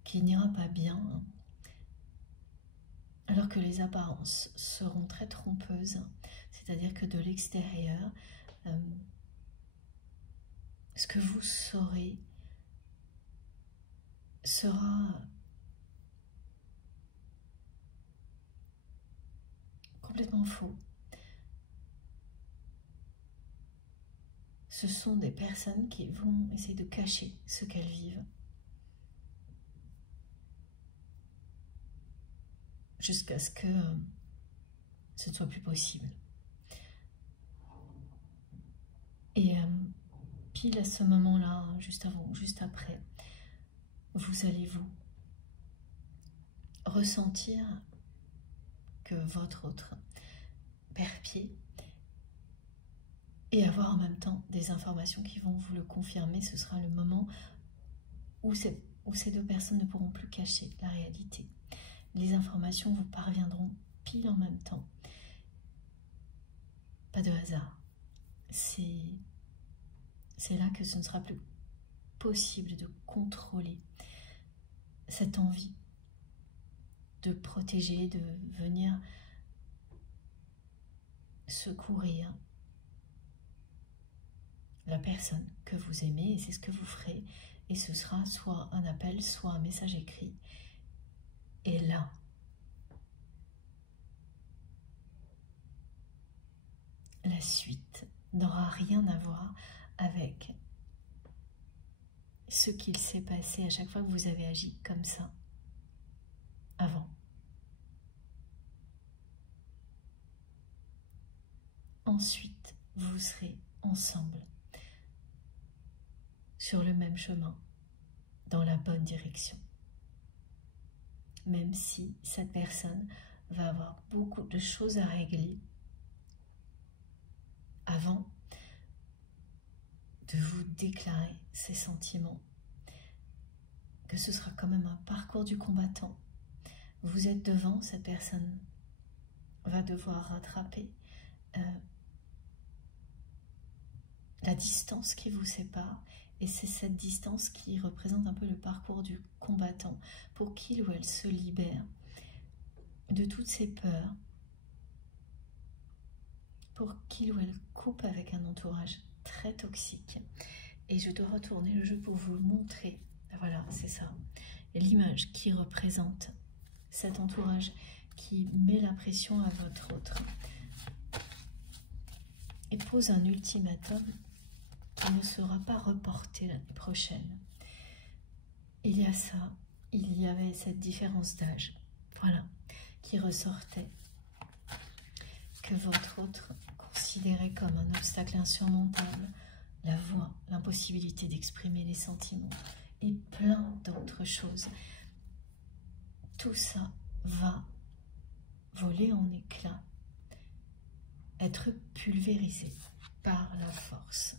qui n'ira pas bien, alors que les apparences seront très trompeuses, c'est-à-dire que de l'extérieur, ce que vous saurez sera complètement faux. Ce sont des personnes qui vont essayer de cacher ce qu'elles vivent, jusqu'à ce que ce ne soit plus possible. Et pile à ce moment-là, juste avant, juste après, vous allez vous ressentir que votre autre perd pied et avoir en même temps des informations qui vont vous le confirmer. Ce sera le moment où ces deux personnes ne pourront plus cacher la réalité. Les informations vous parviendront pile en même temps. Pas de hasard. C'est là que ce ne sera plus possible de contrôler cette envie de protéger, de venir secourir la personne que vous aimez, et c'est ce que vous ferez, et ce sera soit un appel, soit un message écrit. Et là, la suite n'aura rien à voir avec ce qu'il s'est passé à chaque fois que vous avez agi comme ça avant. Ensuite, vous serez ensemble sur le même chemin, dans la bonne direction. Même si cette personne va avoir beaucoup de choses à régler avant de vous déclarer ses sentiments, que ce sera quand même un parcours du combattant. Vous êtes devant, cette personne va devoir rattraper la distance qui vous sépare, et c'est cette distance qui représente un peu le parcours du combattant pour qu'il ou elle se libère de toutes ses peurs, pour qu'il ou elle coupe avec un entourage très toxique. Et je dois retourner le jeu pour vous le montrer. Voilà, c'est ça. L'image qui représente cet entourage qui met la pression à votre autre et pose un ultimatum qui ne sera pas reporté l'année prochaine. Il y a ça, il y avait cette différence d'âge, voilà, qui ressortait, que votre autre considérait comme un obstacle insurmontable, la voix, l'impossibilité d'exprimer les sentiments et plein d'autres choses. Tout ça va voler en éclats, être pulvérisé par la force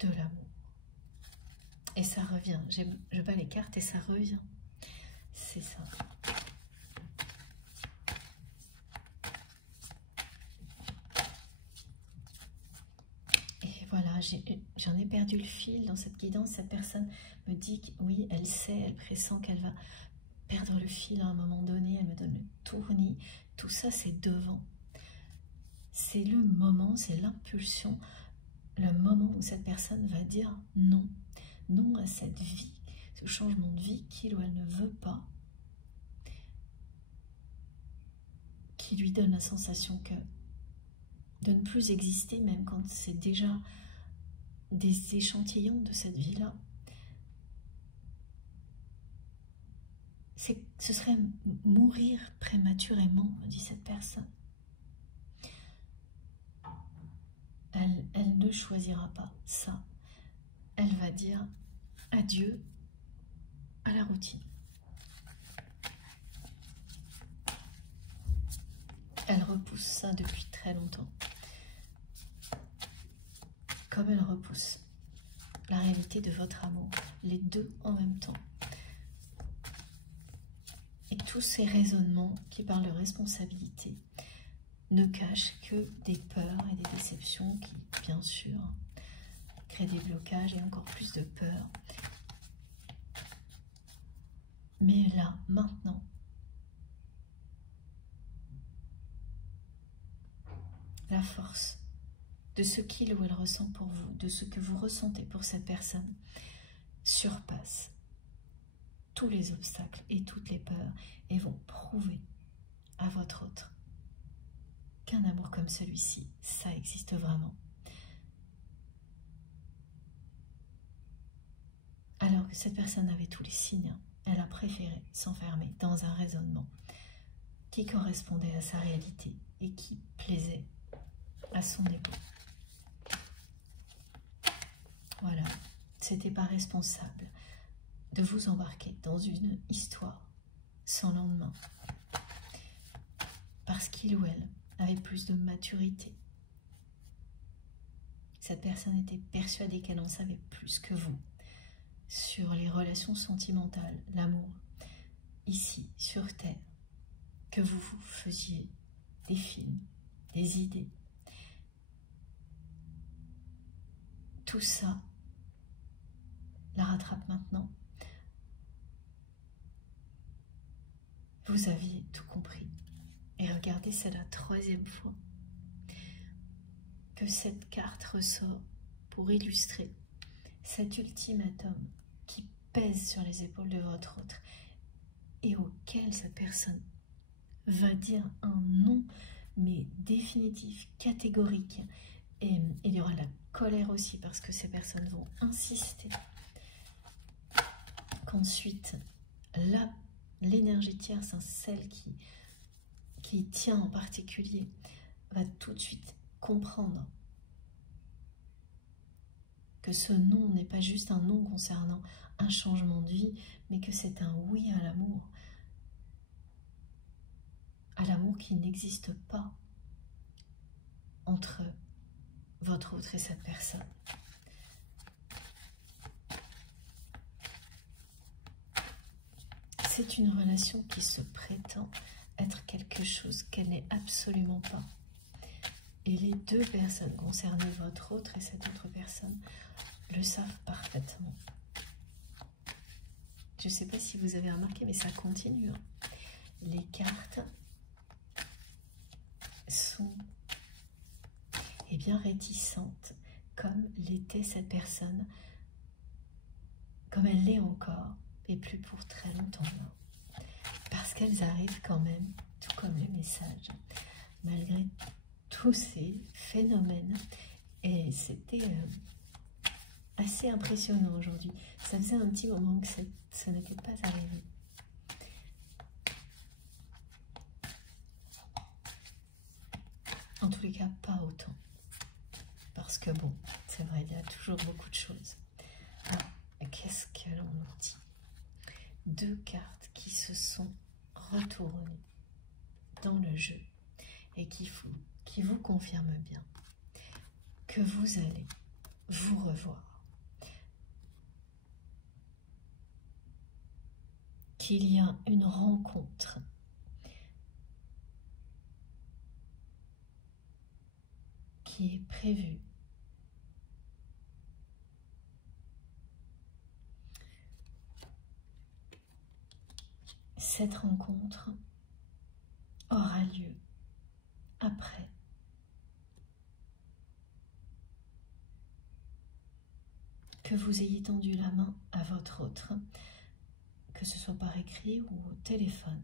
de l'amour. Et ça revient, je bats les cartes et ça revient. C'est ça. Et voilà, j'en ai perdu le fil dans cette guidance. Cette personne me dit que oui, elle sait, elle pressent qu'elle va perdre le fil à un moment donné. Elle me donne le tournis. Tout ça, c'est devant. C'est le moment, c'est l'impulsion, le moment où cette personne va dire non. Non à cette vie, ce changement de vie qu'il ou elle ne veut pas, qui lui donne la sensation que de ne plus exister, même quand c'est déjà des échantillons de cette vie-là. Ce serait mourir prématurément, me dit cette personne. Elle ne choisira pas ça. Elle va dire adieu à la routine. Elle repousse ça depuis très longtemps. Comme elle repousse la réalité de votre amour, les deux en même temps. Et tous ces raisonnements qui parlent de responsabilité ne cachent que des peurs et des déceptions qui, bien sûr, créent des blocages et encore plus de peur. Mais là, maintenant, la force de ce qu'il ou elle ressent pour vous, de ce que vous ressentez pour cette personne, surpasse tous les obstacles et toutes les peurs et vont prouver à votre autre qu'un amour comme celui-ci, ça existe vraiment. Alors que cette personne avait tous les signes Elle a préféré s'enfermer dans un raisonnement qui correspondait à sa réalité et qui plaisait à son ego. Voilà, c'était pas responsable de vous embarquer dans une histoire sans lendemain. Parce qu'il ou elle avait plus de maturité. Cette personne était persuadée qu'elle en savait plus que vous sur les relations sentimentales, l'amour, ici, sur Terre, que vous vous faisiez des films, des idées. Tout ça la rattrape maintenant. Vous aviez tout compris. Et regardez, c'est la 3e fois que cette carte ressort pour illustrer cet ultimatum qui pèse sur les épaules de votre autre et auquel cette personne va dire un non, mais définitif, catégorique. Et il y aura la colère aussi parce que ces personnes vont insister qu'ensuite l'énergie tierce, celle qui tient en particulier, va tout de suite comprendre que ce non n'est pas juste un non concernant un changement de vie, mais que c'est un oui à l'amour qui n'existe pas entre votre autre et cette personne. C'est une relation qui se prétend être quelque chose qu'elle n'est absolument pas. Et les deux personnes concernées, votre autre et cette autre personne, le savent parfaitement. Je ne sais pas si vous avez remarqué, mais ça continue. Les cartes sont bien réticentes, comme l'était cette personne, comme elle l'est encore, et plus pour très longtemps. Parce qu'elles arrivent quand même, tout comme les messages, malgré tous ces phénomènes. Et c'était assez impressionnant aujourd'hui. Ça faisait un petit moment que ça n'était pas arrivé. En tous les cas, pas autant. Parce que bon, c'est vrai, il y a toujours beaucoup de choses. Alors, qu'est-ce que l'on nous dit? 2 cartes qui se sont retournées dans le jeu et qui vous confirment bien que vous allez vous revoir. Qu'il y a une rencontre qui est prévue. Cette rencontre aura lieu après que vous ayez tendu la main à votre autre, que ce soit par écrit ou au téléphone.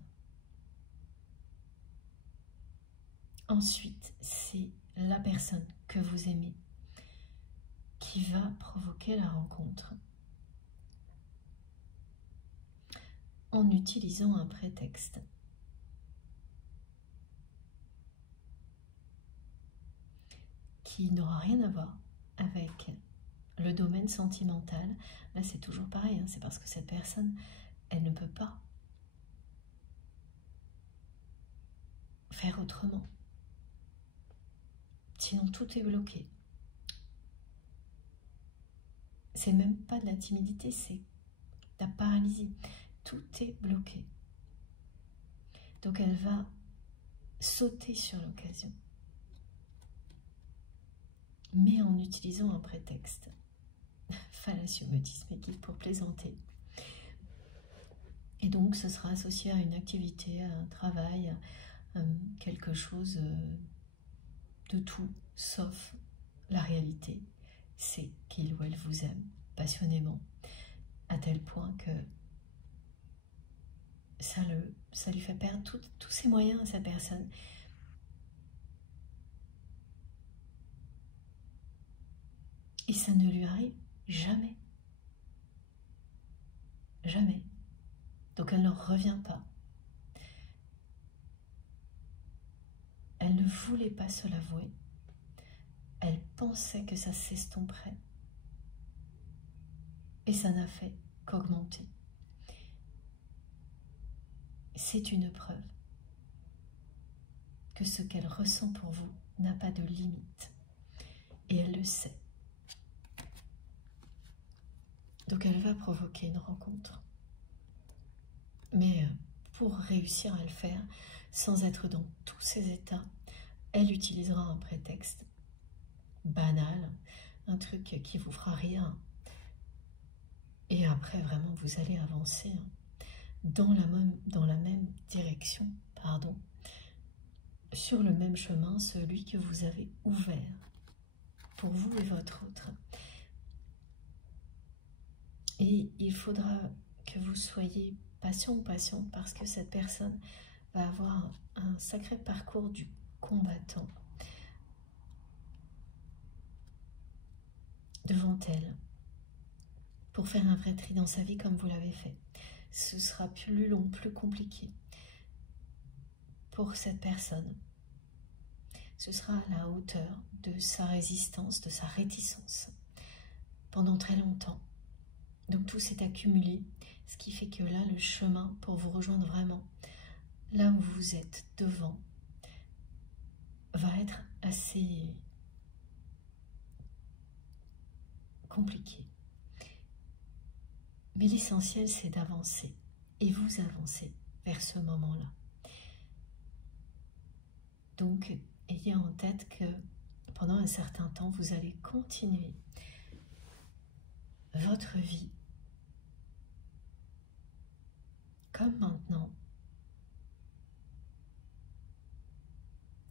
Ensuite, c'est la personne que vous aimez qui va provoquer la rencontre en utilisant un prétexte. Qui n'aura rien à voir avec le domaine sentimental. Là, c'est toujours pareil, hein, c'est parce que cette personne, elle ne peut pas faire autrement. Sinon, tout est bloqué. C'est même pas de la timidité, c'est de la paralysie. Tout est bloqué. Donc, elle va sauter sur l'occasion, mais en utilisant un prétexte. Fallacieux, me disent mes guides, pour plaisanter. Et donc, ce sera associé à une activité, à un travail, à quelque chose de tout, sauf la réalité. C'est qu'il ou elle vous aime passionnément, à tel point que ça lui fait perdre tous ses moyens à sa personne. Et ça ne lui arrive jamais. Jamais. Donc elle ne revient pas. Elle ne voulait pas se l'avouer. Elle pensait que ça s'estomperait. Et ça n'a fait qu'augmenter. C'est une preuve que ce qu'elle ressent pour vous n'a pas de limite. Et elle le sait. Donc elle va provoquer une rencontre. Mais pour réussir à le faire, sans être dans tous ces états, elle utilisera un prétexte banal, un truc qui vous fera rire. Et après, vraiment, vous allez avancer dans la même direction, sur le même chemin, celui que vous avez ouvert pour vous et votre autre. Et il faudra que vous soyez patient ou patiente parce que cette personne va avoir un sacré parcours du combattant devant elle pour faire un vrai tri dans sa vie comme vous l'avez fait. Ce sera plus long, plus compliqué pour cette personne. Ce sera à la hauteur de sa résistance, de sa réticence pendant très longtemps. Donc tout s'est accumulé, ce qui fait que là, le chemin pour vous rejoindre vraiment, là où vous êtes devant, va être assez compliqué. Mais l'essentiel, c'est d'avancer. Et vous avancez vers ce moment-là. Donc, ayez en tête que pendant un certain temps, vous allez continuer votre vie comme maintenant,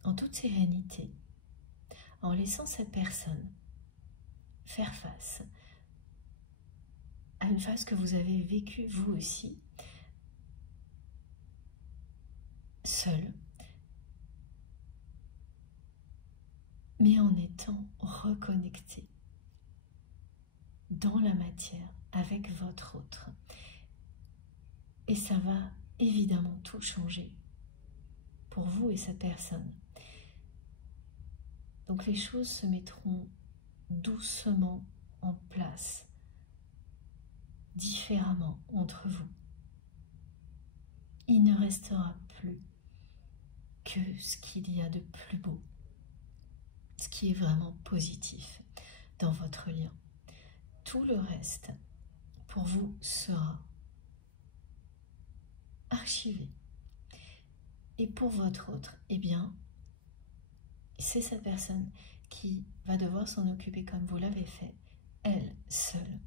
en toute sérénité, en laissant cette personne faire face à une phase que vous avez vécue vous aussi, seul, mais en étant reconnecté dans la matière avec votre autre. Et ça va évidemment tout changer pour vous et cette personne. Donc les choses se mettront doucement en place, différemment entre vous. Il ne restera plus que ce qu'il y a de plus beau, ce qui est vraiment positif dans votre lien. Tout le reste, pour vous, sera archivé. Et pour votre autre, eh bien, c'est cette personne qui va devoir s'en occuper comme vous l'avez fait, elle seule.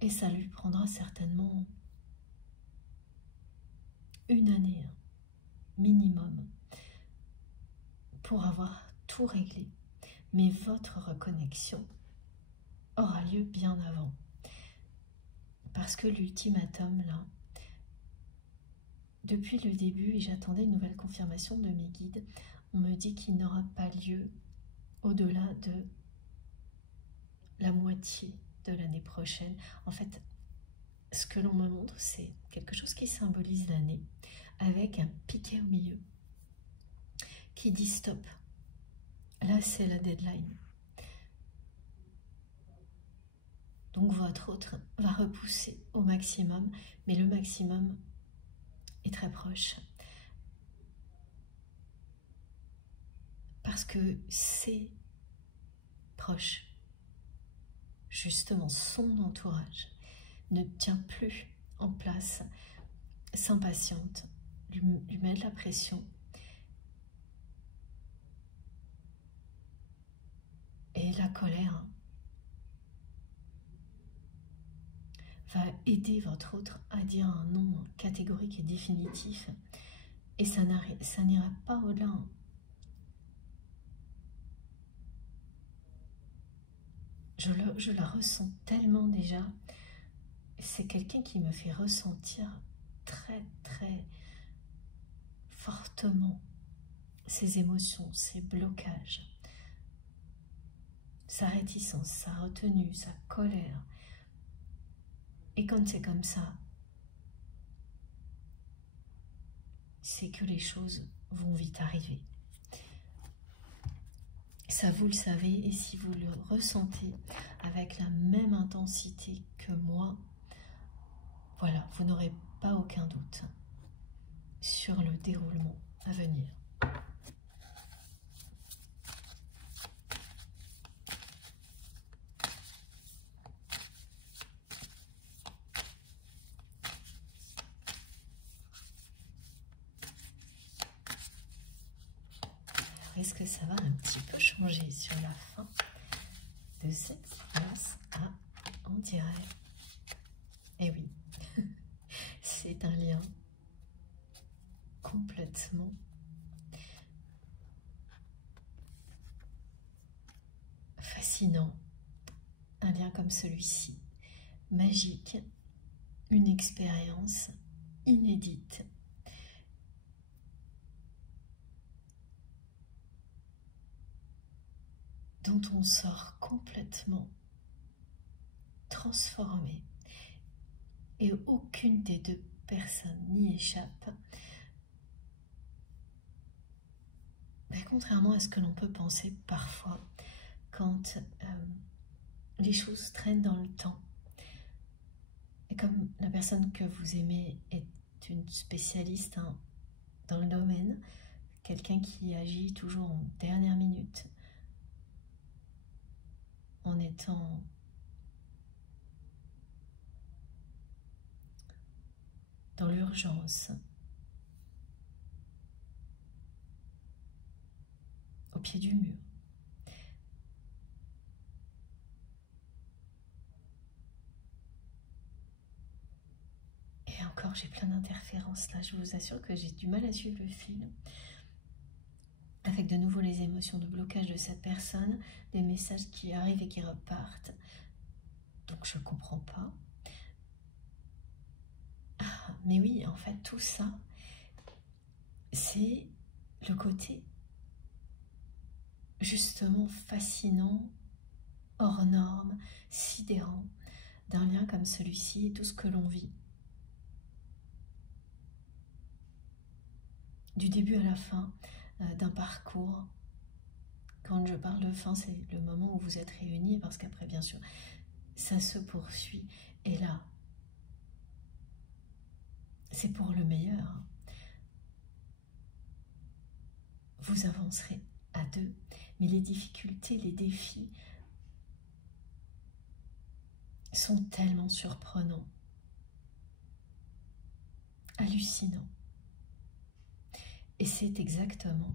Et ça lui prendra certainement une année minimum pour avoir tout réglé. Mais votre reconnexion aura lieu bien avant. Parce que l'ultimatum, là, depuis le début, et j'attendais une nouvelle confirmation de mes guides, on me dit qu'il n'aura pas lieu au-delà de la moitié de l'année prochaine. En fait, ce que l'on me montre, c'est quelque chose qui symbolise l'année, avec un piquet au milieu, qui dit stop. Là, c'est la deadline. Donc votre autre va repousser au maximum, mais le maximum est très proche. Parce que c'est proche. Justement, son entourage ne tient plus en place, s'impatiente, lui met de la pression. Et la colère va aider votre autre à dire un non catégorique et définitif. Et ça n'ira pas au-delà. Je la ressens tellement déjà. C'est quelqu'un qui me fait ressentir très très fortement ses émotions, ses blocages, sa réticence, sa retenue, sa colère. Et quand c'est comme ça, c'est que les choses vont vite arriver. Ça, vous le savez, et si vous le ressentez avec la même intensité que moi, voilà, vous n'aurez pas aucun doute sur le déroulement à venir. Est-ce que ça va un petit peu changer sur la fin de cette séance? Ah, on dirait. Eh oui, c'est un lien complètement fascinant. Un lien comme celui-ci, magique, une expérience inédite. Dont on sort complètement transformé et aucune des deux personnes n'y échappe. Mais contrairement à ce que l'on peut penser parfois quand les choses traînent dans le temps. Et comme la personne que vous aimez est une spécialiste dans le domaine, quelqu'un qui agit toujours en dernière minute, en étant dans l'urgence, au pied du mur. Et encore, j'ai plein d'interférences là, je vous assure que j'ai du mal à suivre le fil. Avec de nouveau les émotions de blocage de cette personne, des messages qui arrivent et qui repartent. Donc je ne comprends pas. Ah, mais oui, en fait, tout ça, c'est le côté justement fascinant, hors norme, sidérant d'un lien comme celui-ci et tout ce que l'on vit. Du début à la fin d'un parcours. Quand je parle de fin, c'est le moment où vous êtes réunis, parce qu'après, bien sûr, ça se poursuit. Et là, c'est pour le meilleur. Vous avancerez à deux, mais les difficultés, les défis sont tellement surprenants, hallucinants. Et c'est exactement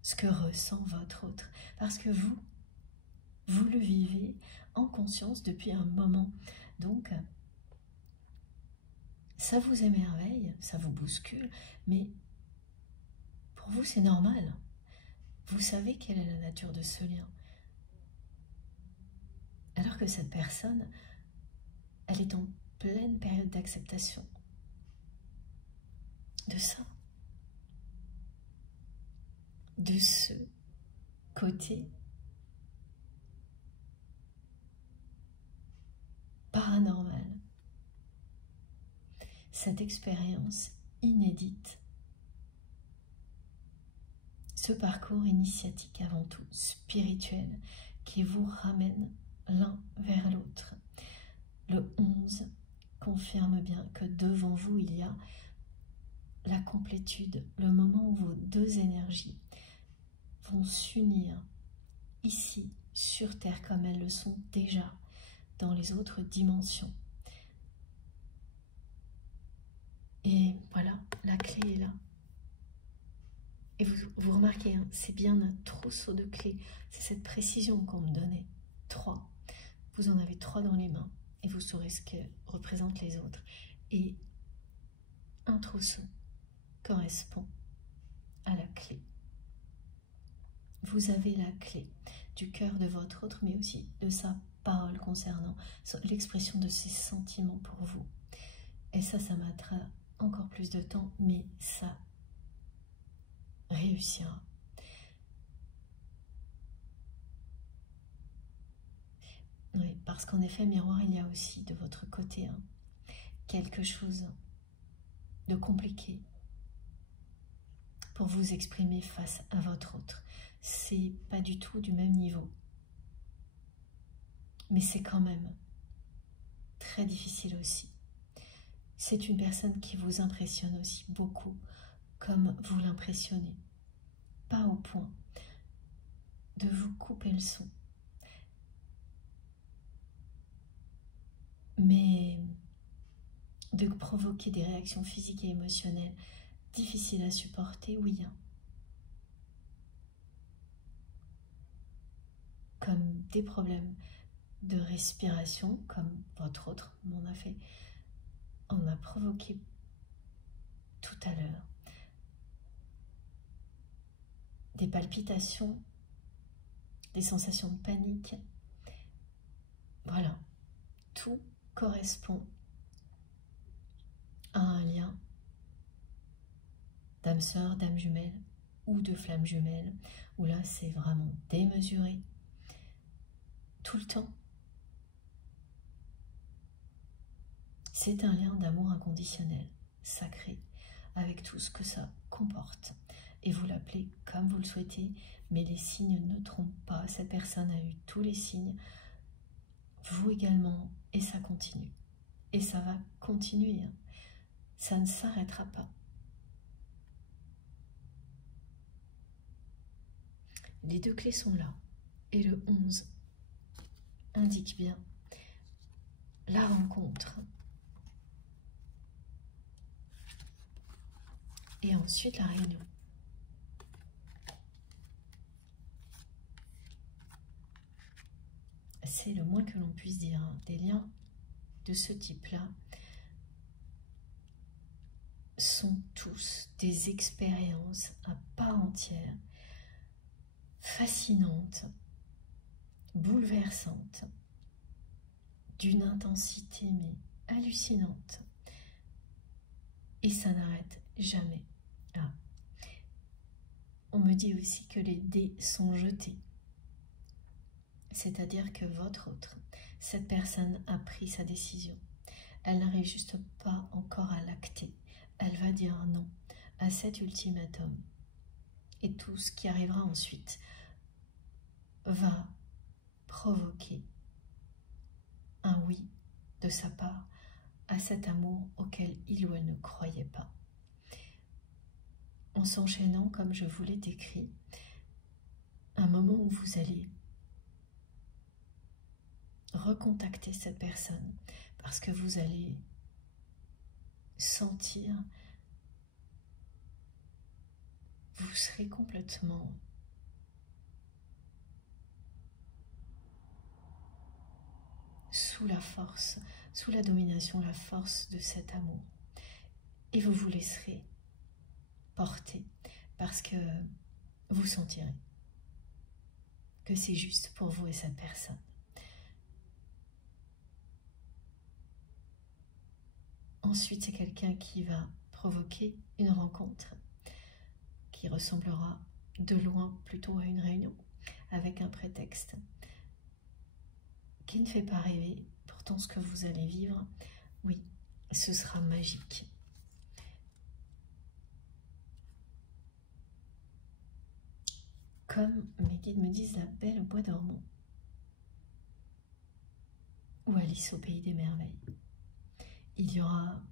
ce que ressent votre autre, parce que vous le vivez en conscience depuis un moment. Donc, ça vous émerveille, ça vous bouscule, mais pour vous, c'est normal. Vous savez quelle est la nature de ce lien. Alors que cette personne, elle est en pleine période d'acceptation de ça. De ce côté paranormal. Cette expérience inédite. Ce parcours initiatique avant tout spirituel qui vous ramène l'un vers l'autre. Le 11 confirme bien que devant vous il y a la complétude, le moment où vos deux énergies vont s'unir ici sur Terre comme elles le sont déjà dans les autres dimensions. Et voilà, la clé est là. Et vous remarquez, hein, c'est bien un trousseau de clés. C'est cette précision qu'on me donnait. 3. Vous en avez 3 dans les mains. Et vous saurez ce que représentent les autres. Et un trousseau correspond à la clé. Vous avez la clé du cœur de votre autre, mais aussi de sa parole concernant l'expression de ses sentiments pour vous. Et ça mettra encore plus de temps, mais ça réussira. Oui, parce qu'en effet, miroir, il y a aussi de votre côté quelque chose de compliqué, pour vous exprimer face à votre autre. C'est pas du tout du même niveau. Mais c'est quand même très difficile aussi. C'est une personne qui vous impressionne aussi beaucoup, comme vous l'impressionnez. Pas au point de vous couper le son, mais de provoquer des réactions physiques et émotionnelles difficiles à supporter, oui. Comme des problèmes de respiration, comme votre autre m'en a fait, en a provoqué tout à l'heure. Des palpitations, des sensations de panique. Voilà, tout correspond à un lien d'âme sœur, d'âme jumelle ou de flamme jumelle, où là c'est vraiment démesuré, tout le temps. C'est un lien d'amour inconditionnel, sacré, avec tout ce que ça comporte. Et vous l'appelez comme vous le souhaitez, mais les signes ne trompent pas. Cette personne a eu tous les signes, vous également, et ça continue. Et ça va continuer, ça ne s'arrêtera pas. Les deux clés sont là, et le 11 indique bien la rencontre. Et ensuite la réunion. C'est le moins que l'on puisse dire. Des liens de ce type-là sont tous des expériences à part entière, fascinantes, bouleversantes, d'une intensité mais hallucinante. Et ça n'arrête jamais. Ah. On me dit aussi que les dés sont jetés. C'est-à-dire que votre autre, cette personne a pris sa décision. Elle n'arrive juste pas encore à l'acter. Elle va dire non à cet ultimatum. Et tout ce qui arrivera ensuite va provoquer un oui de sa part à cet amour auquel il ou elle ne croyait pas. En s'enchaînant, comme je vous l'ai décrit, un moment où vous allez recontacter cette personne parce que vous allez sentir, vous serez complètement sous la force, sous la domination, la force de cet amour. Et vous vous laisserez porter parce que vous sentirez que c'est juste pour vous et cette personne. Ensuite, c'est quelqu'un qui va provoquer une rencontre qui ressemblera de loin plutôt à une réunion avec un prétexte qui ne fait pas rêver. Pourtant, ce que vous allez vivre, oui, ce sera magique. Comme mes guides me disent, la Belle au bois dormant ou Alice au pays des merveilles. Il y aura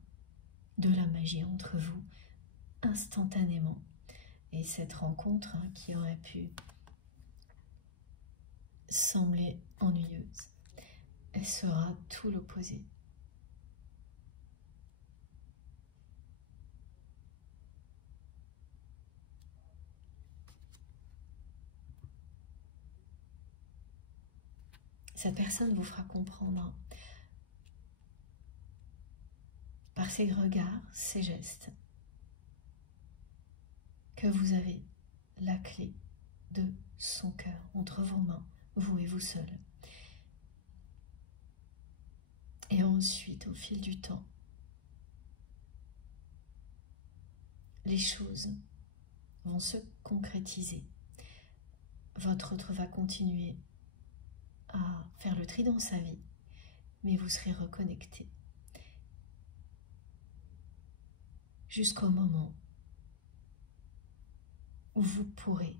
de la magie entre vous instantanément. Et cette rencontre qui aurait pu sembler ennuyeuse, elle sera tout l'opposé. Cette personne vous fera comprendre par ses regards, ses gestes, que vous avez la clé de son cœur entre vos mains, vous et vous seul. Et ensuite, au fil du temps, les choses vont se concrétiser. Votre autre va continuer à faire le tri dans sa vie, mais vous serez reconnecté jusqu'au moment où vous pourrez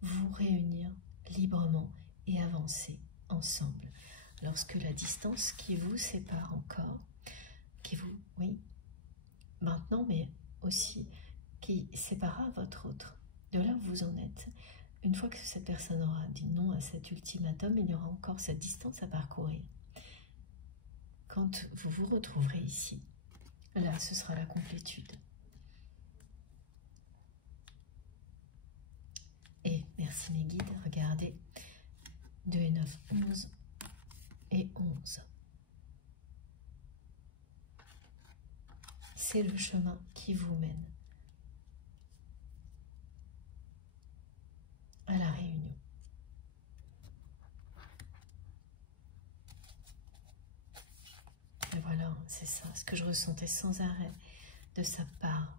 vous réunir librement et avancer ensemble. Lorsque la distance qui vous sépare encore, qui vous, oui, maintenant, mais aussi qui séparera votre autre, de là où vous en êtes, une fois que cette personne aura dit non à cet ultimatum, il y aura encore cette distance à parcourir. Quand vous vous retrouverez ici, là, ce sera la complétude. Et merci mes guides, regardez, 2 et 9, 11 et 11. C'est le chemin qui vous mène à la réunion. Et voilà, c'est ça, ce que je ressentais sans arrêt de sa part.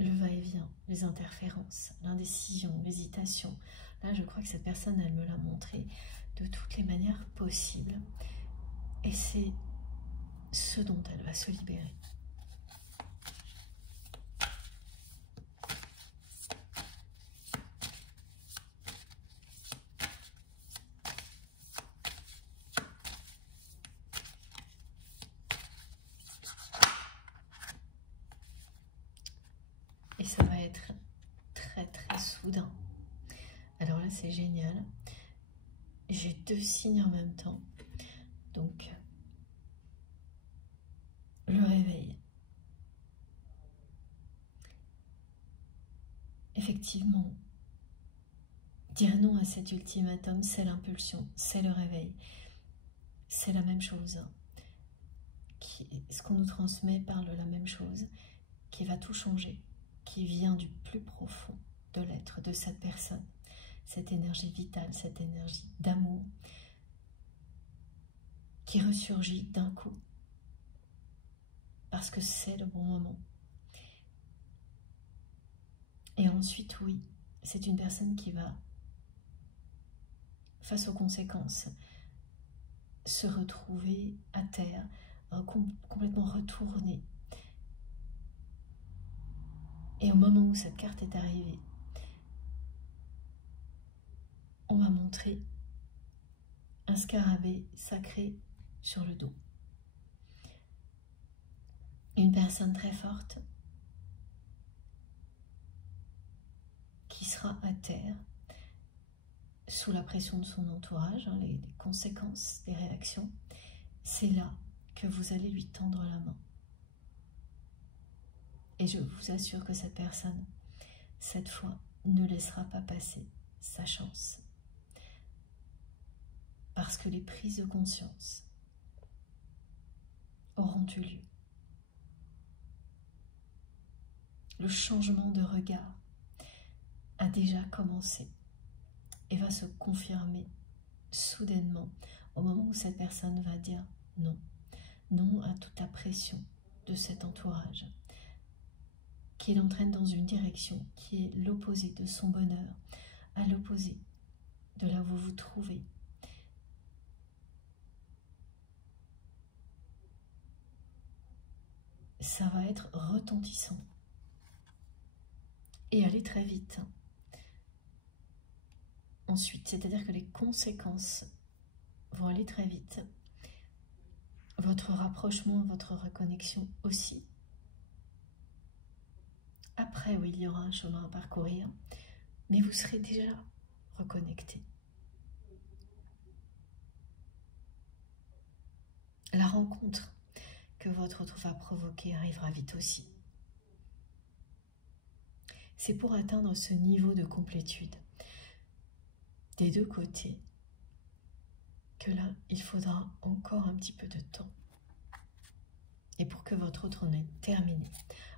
Le va-et-vient, les interférences, l'indécision, l'hésitation. Là, je crois que cette personne, elle me l'a montré de toutes les manières possibles. Et c'est ce dont elle va se libérer. Et ça va être très très soudain. Alors là, c'est génial. J'ai 2 signes en même temps. Donc, le réveil. Effectivement, dire non à cet ultimatum, c'est l'impulsion, c'est le réveil. C'est la même chose. Ce qu'on nous transmet parle de la même chose, qui va tout changer, qui vient du plus profond de l'être de cette personne. Cette énergie vitale, cette énergie d'amour qui ressurgit d'un coup. Parce que c'est le bon moment. Et ensuite, oui, c'est une personne qui va, face aux conséquences, se retrouver à terre, complètement retournée. Et au moment où cette carte est arrivée, on m'a montré un scarabée sacré sur le dos. Une personne très forte qui sera à terre sous la pression de son entourage, hein, les conséquences des réactions. C'est là que vous allez lui tendre la main. Et je vous assure que cette personne, cette fois, ne laissera pas passer sa chance. Parce que les prises de conscience auront eu lieu. Le changement de regard a déjà commencé et va se confirmer soudainement au moment où cette personne va dire non. Non à toute la pression de cet entourage qui l'entraîne dans une direction qui est l'opposé de son bonheur, à l'opposé de là où vous vous trouvez. Ça va être retentissant et aller très vite. Ensuite, c'est-à-dire que les conséquences vont aller très vite. Votre rapprochement, votre reconnexion aussi. Après, oui, il y aura un chemin à parcourir, mais vous serez déjà reconnecté. La rencontre que votre autre va provoquer arrivera vite aussi. C'est pour atteindre ce niveau de complétude des deux côtés que là, il faudra encore un petit peu de temps. Et pour que votre autre en ait terminé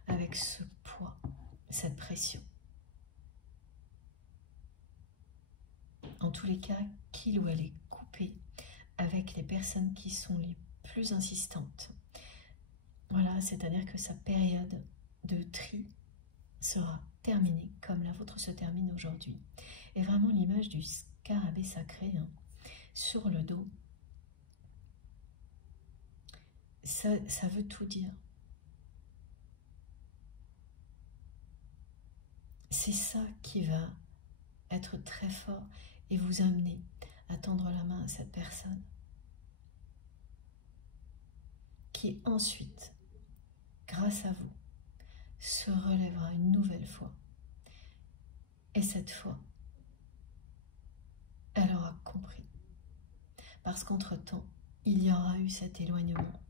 avec ce poids, cette pression. En tous les cas, qu'il ou elle est coupé avec les personnes qui sont les plus insistantes. Voilà, c'est-à-dire que sa période de tri sera terminée comme la vôtre se termine aujourd'hui. Et vraiment l'image du scarabée sacré sur le dos, ça veut tout dire. C'est ça qui va être très fort et vous amener à tendre la main à cette personne qui ensuite, grâce à vous, se relèvera une nouvelle fois. Et cette fois, elle aura compris. Parce qu'entre-temps, il y aura eu cet éloignement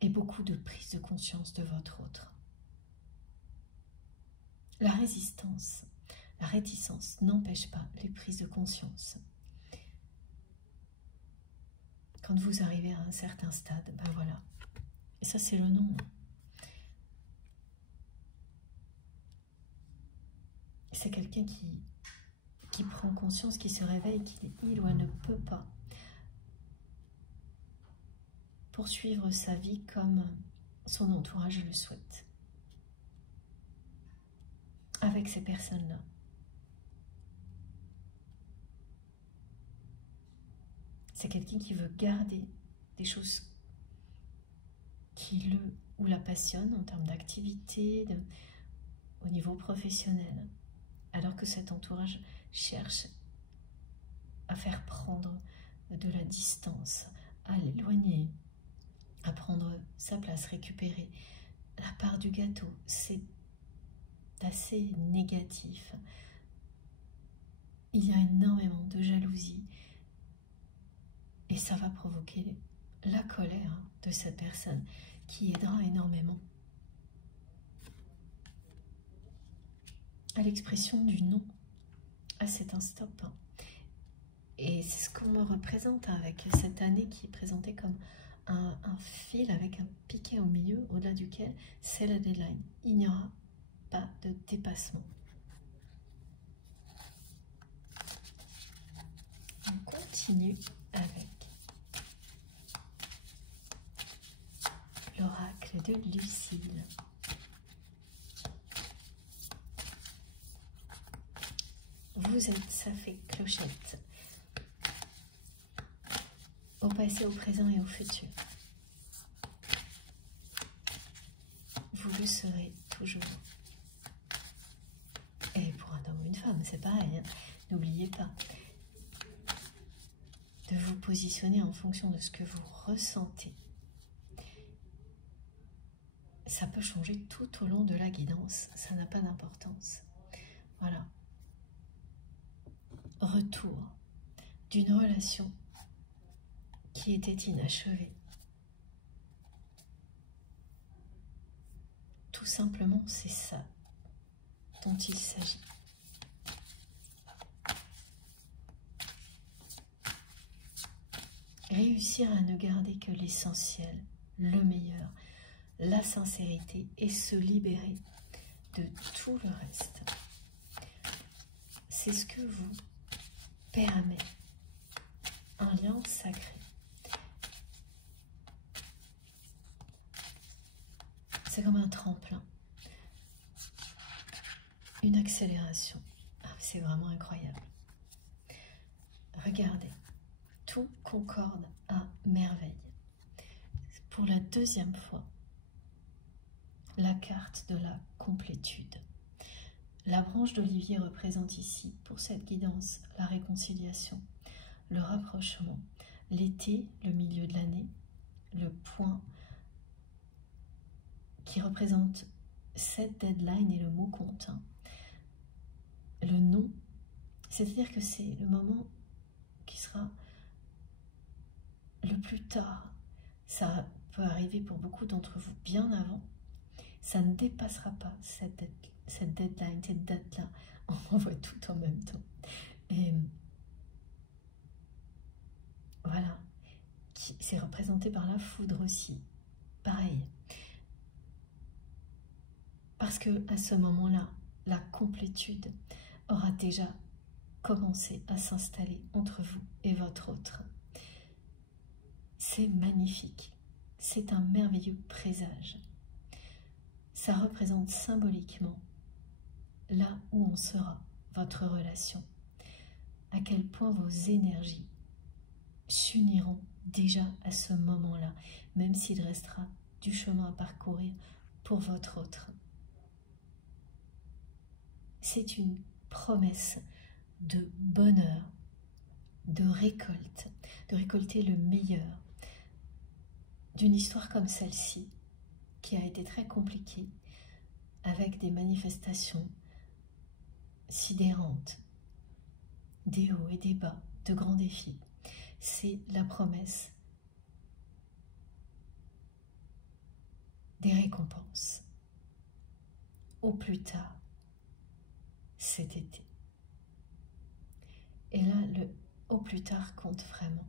et beaucoup de prise de conscience de votre autre. La résistance, la réticence n'empêche pas les prises de conscience. Quand vous arrivez à un certain stade, ben voilà. Et ça, c'est le nom. C'est quelqu'un qui prend conscience, qui se réveille, qu'il ou elle ne peut pas poursuivre sa vie comme son entourage le souhaite. Avec ces personnes-là. C'est quelqu'un qui veut garder des choses qui le ou la passionnent en termes d'activité, au niveau professionnel, alors que cet entourage cherche à faire prendre de la distance, à l'éloigner, à prendre sa place, récupérer la part du gâteau. C'est assez négatif. Il y a énormément de jalousie et ça va provoquer la colère de cette personne qui aidera énormément à l'expression du non. Ah, c'est un stop. Et c'est ce qu'on me représente avec cette année qui est présentée comme un fil avec un piquet au milieu, au-delà duquel c'est la deadline. Il n'y aura pas de dépassement. On continue avec l'oracle de Lucille. Vous êtes, ça fait clochette. Au passé, au présent et au futur. Vous le serez toujours. Et pour un homme ou une femme, c'est pareil. Hein. N'oubliez pas de vous positionner en fonction de ce que vous ressentez. Ça peut changer tout au long de la guidance. Ça n'a pas d'importance. Voilà. Retour d'une relation qui était inachevée. Tout simplement, c'est ça dont il s'agit. Réussir à ne garder que l'essentiel, le meilleur, la sincérité et se libérer de tout le reste. C'est ce que vous permet un lien sacré. C'est comme un tremplin, une accélération. Ah, c'est vraiment incroyable. Regardez, tout concorde à merveille. Pour la deuxième fois, la carte de la complétude. La branche d'olivier représente ici, pour cette guidance, la réconciliation, le rapprochement, l'été, le milieu de l'année, le point qui représente cette deadline et le mot contint, le non, c'est-à-dire que c'est le moment qui sera le plus tard. Ça peut arriver pour beaucoup d'entre vous bien avant. Ça ne dépassera pas cette deadline, cette date-là. On voit tout en même temps. Et voilà. C'est représenté par la foudre aussi. Pareil. Parce que à ce moment-là, la complétude aura déjà commencé à s'installer entre vous et votre autre. C'est magnifique. C'est un merveilleux présage. Ça représente symboliquement là où on sera, votre relation. À quel point vos énergies s'uniront déjà à ce moment-là, même s'il restera du chemin à parcourir pour votre autre. C'est une promesse de bonheur, de récolter le meilleur d'une histoire comme celle-ci, qui a été très compliquée, avec des manifestations sidérantes, des hauts et des bas, de grands défis. C'est la promesse des récompenses, au plus tard cet été. Et là, le au plus tard compte vraiment.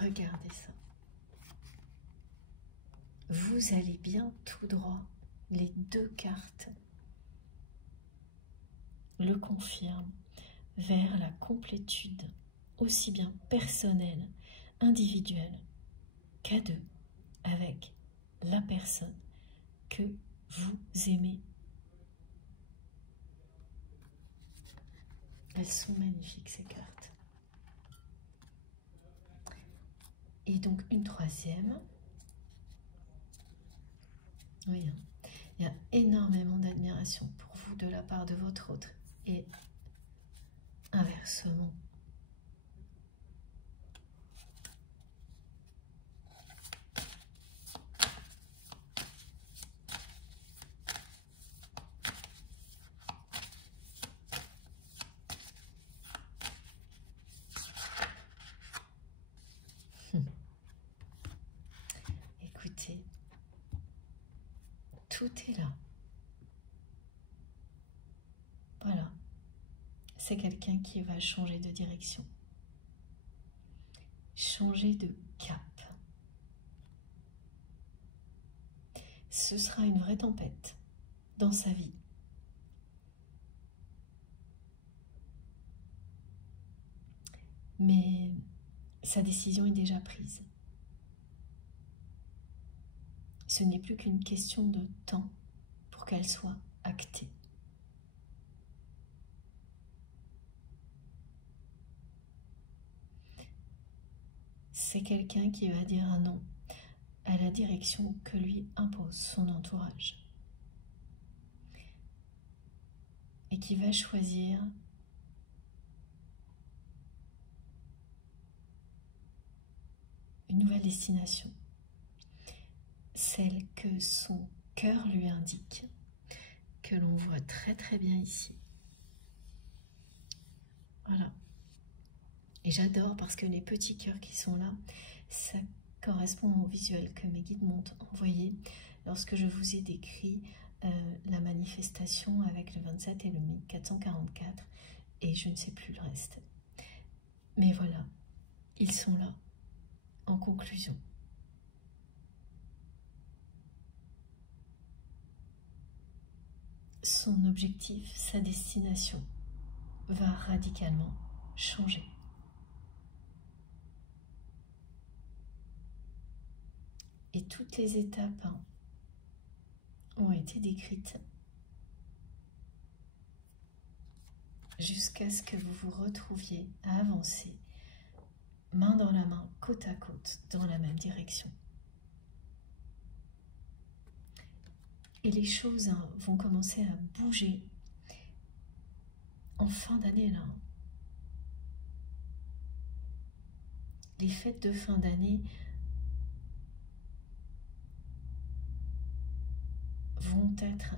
Regardez ça. Vous allez bien tout droit. Les deux cartes le confirment, vers la complétude, aussi bien personnelle, individuelle, qu'à deux, avec la personne que vous aimez. Elles sont magnifiques, ces cartes. Et donc une troisième. Oui, il y a énormément d'admiration pour vous de la part de votre autre. Et inversement. Écoutez, tout est là. Voilà. C'est quelqu'un qui va changer de direction. Changer de cap. Ce sera une vraie tempête dans sa vie. Mais sa décision est déjà prise. Ce n'est plus qu'une question de temps pour qu'elle soit actée. C'est quelqu'un qui va dire un non à la direction que lui impose son entourage. Et qui va choisir une nouvelle destination. Celle que son cœur lui indique, que l'on voit très très bien ici. Voilà. Et j'adore parce que les petits cœurs qui sont là, ça correspond au visuel que mes guides m'ont envoyé lorsque je vous ai décrit la manifestation avec le 27 et le 1444 et je ne sais plus le reste. Mais voilà, ils sont là en conclusion. Son objectif, sa destination va radicalement changer. Et toutes les étapes ont été décrites jusqu'à ce que vous vous retrouviez à avancer main dans la main, côte à côte, dans la même direction. Et les choses vont commencer à bouger en fin d'année là. Les fêtes de fin d'année vont être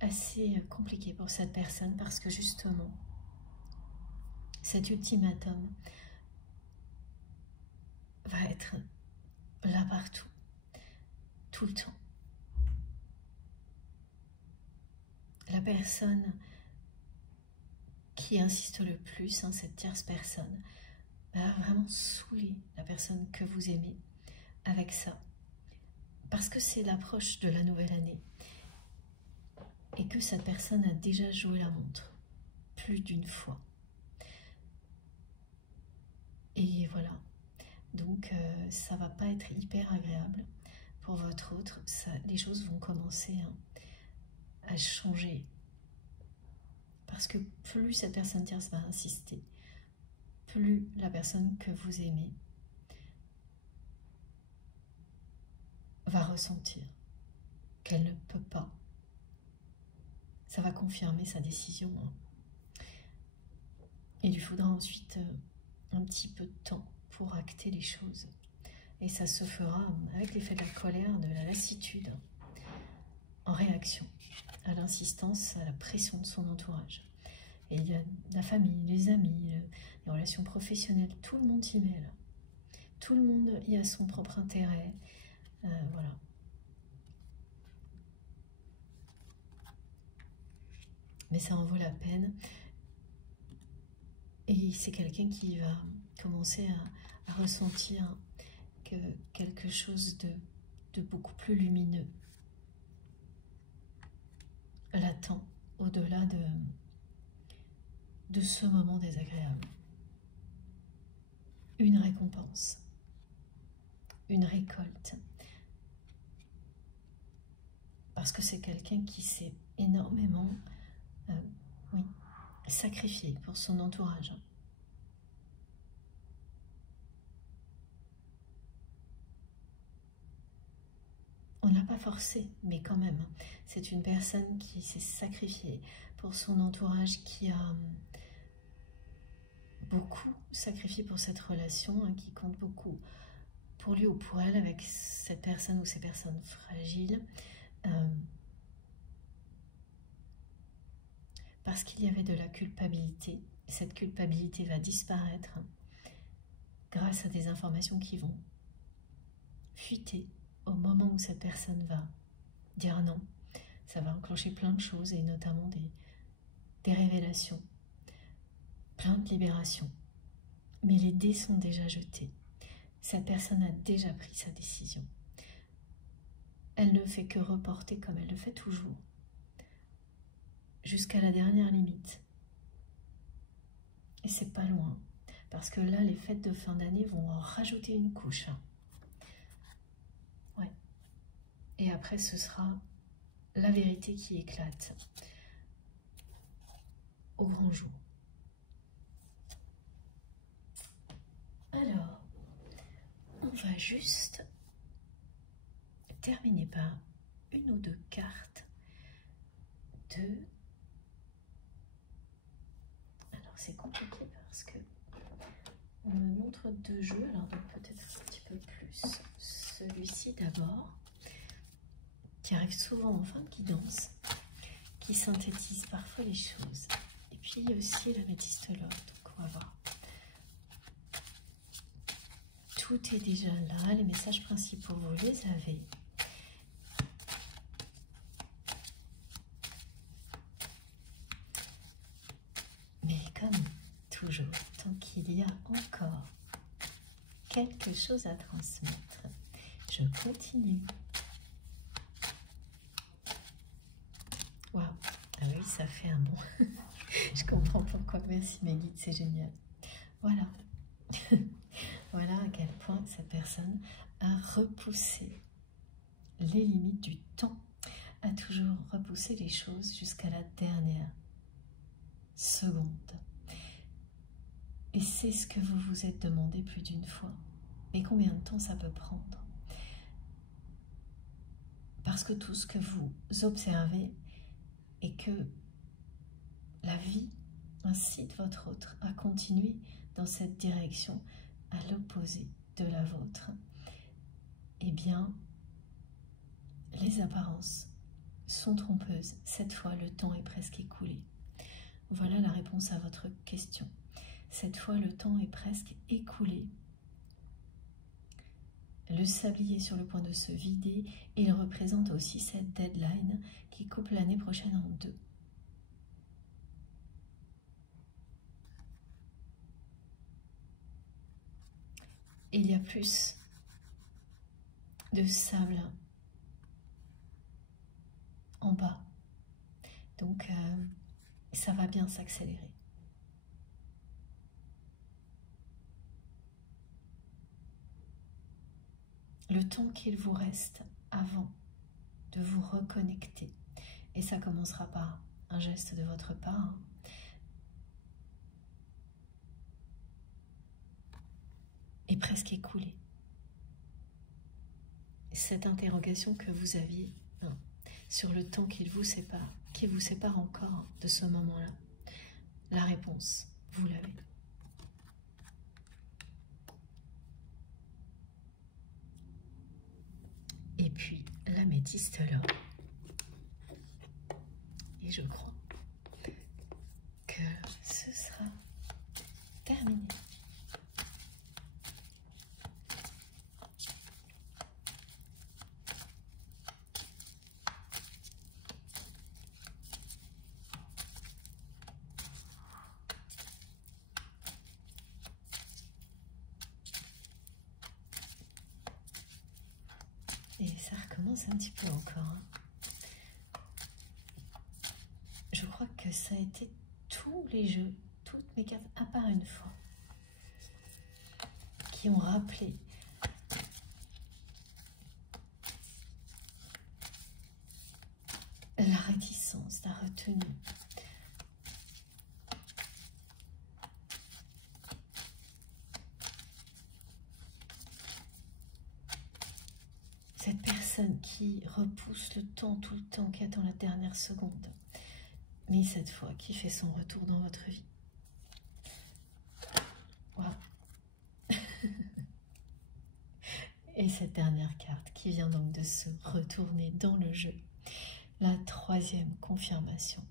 assez compliquées pour cette personne parce que justement, cet ultimatum va être là partout, tout le temps. La personne qui insiste le plus, cette tierce personne, va vraiment saouler la personne que vous aimez avec ça. Parce que c'est l'approche de la nouvelle année. Et que cette personne a déjà joué la montre plus d'une fois. Et voilà. Donc ça va pas être hyper agréable pour votre autre. Les choses vont commencer à changer. Parce que plus cette personne tierce va insister, plus la personne que vous aimez va ressentir qu'elle ne peut pas. Ça va confirmer sa décision. Il lui faudra ensuite un petit peu de temps pour acter les choses. Et ça se fera avec l'effet de la colère, de la lassitude, en réaction à l'insistance, à la pression de son entourage. Et il y a la famille, les amis, les relations professionnelles, tout le monde s'y mêle. Tout le monde y a son propre intérêt. Voilà. Mais ça en vaut la peine. Et c'est quelqu'un qui va commencer à ressentir que quelque chose de beaucoup plus lumineux l'attend au-delà de ce moment désagréable. Une récompense, une récolte. Parce que c'est quelqu'un qui s'est énormément sacrifié pour son entourage. On ne l'a pas forcé, mais quand même, c'est une personne qui s'est sacrifiée pour son entourage, qui a beaucoup sacrifié pour cette relation, qui compte beaucoup pour lui ou pour elle avec cette personne ou ces personnes fragiles, parce qu'il y avait de la culpabilité. Cette culpabilité va disparaître grâce à des informations qui vont fuiter au moment où cette personne va dire non. Ça va enclencher plein de choses et notamment des révélations, plein de libérations. Mais les dés sont déjà jetés. Cette personne a déjà pris sa décision. Elle ne fait que reporter comme elle le fait toujours, jusqu'à la dernière limite. Et c'est pas loin, parce que là, les fêtes de fin d'année vont en rajouter une couche. Ouais. Et après, ce sera la vérité qui éclate au grand jour. Alors, on va juste terminer par une ou deux cartes de... Alors, c'est compliqué parce que on me montre deux jeux, alors donc peut-être un petit peu plus. Celui-ci d'abord, qui arrive souvent en fin de guidance, qui synthétise parfois les choses. Et puis il y a aussi l'améthyste love, donc on va voir. Tout est déjà là, les messages principaux, vous les avez. Mais comme toujours, tant qu'il y a encore quelque chose à transmettre, je continue. Waouh, ah oui, ça fait un nom. Je comprends pourquoi. Merci mes guides, c'est génial. Voilà. Voilà à quel point cette personne a repoussé les limites du temps, a toujours repoussé les choses jusqu'à la dernière seconde. Et c'est ce que vous vous êtes demandé plus d'une fois. Mais combien de temps ça peut prendre? Parce que tout ce que vous observez est que la vie incite votre autre à continuer dans cette direction, à l'opposé de la vôtre. Eh bien, les apparences sont trompeuses. Cette fois, le temps est presque écoulé. Voilà la réponse à votre question. Cette fois, le temps est presque écoulé. Le sablier est sur le point de se vider et il représente aussi cette deadline qui coupe l'année prochaine en deux. Et il y a plus de sable en bas. Donc, ça va bien s'accélérer. Le temps qu'il vous reste avant de vous reconnecter, et ça commencera par un geste de votre part, est presque écoulé. cette interrogation que vous aviez sur le temps qui vous sépare encore de ce moment-là. La réponse, vous l'avez. Et puis l'améthyste l'or. Et je crois que ce sera terminé. Et ça recommence un petit peu encore. Hein. Je crois que ça a été tous les jeux, toutes mes cartes, à part une fois, qui ont rappelé la réticence, la retenue. Cette personne qui repousse le temps tout le temps, qui attend la dernière seconde, mais cette fois qui fait son retour dans votre vie. Wow. Et cette dernière carte qui vient donc de se retourner dans le jeu. La troisième confirmation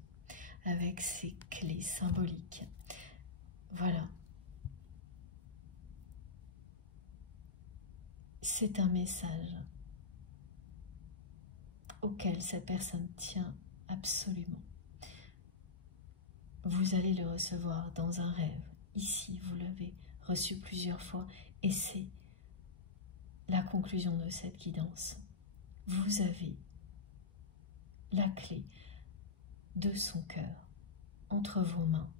avec ses clés symboliques. Voilà. C'est un message auquel cette personne tient absolument. Vous allez le recevoir dans un rêve. Ici, vous l'avez reçu plusieurs fois et c'est la conclusion de cette guidance. Vous avez la clé de son cœur entre vos mains,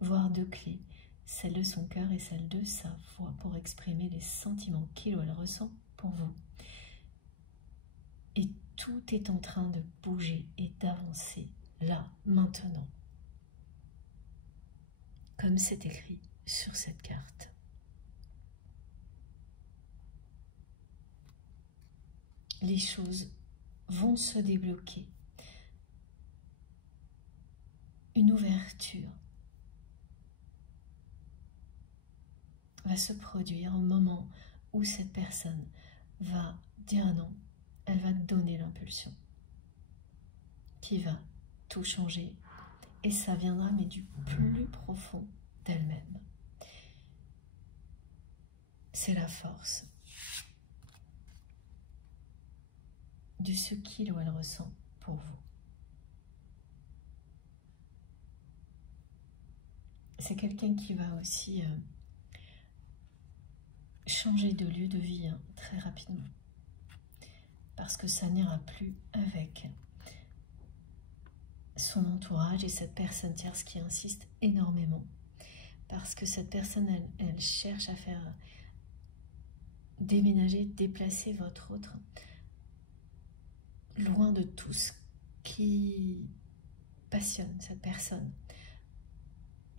voire deux clés, celle de son cœur et celle de sa voix pour exprimer les sentiments qu'il ou elle ressent pour vous. Et tout est en train de bouger et d'avancer là, maintenant, comme c'est écrit sur cette carte. Les choses vont se débloquer. Une ouverture va se produire au moment où cette personne va dire non, elle va donner l'impulsion qui va tout changer et ça viendra mais du plus profond d'elle-même. C'est la force de ce qu'il ou elle ressent pour vous. C'est quelqu'un qui va aussi changer de lieu de vie très rapidement. Parce que ça n'ira plus avec son entourage et cette personne tierce qui insiste énormément. Parce que cette personne, elle cherche à faire déménager, déplacer votre autre loin de tout ce qui passionne cette personne.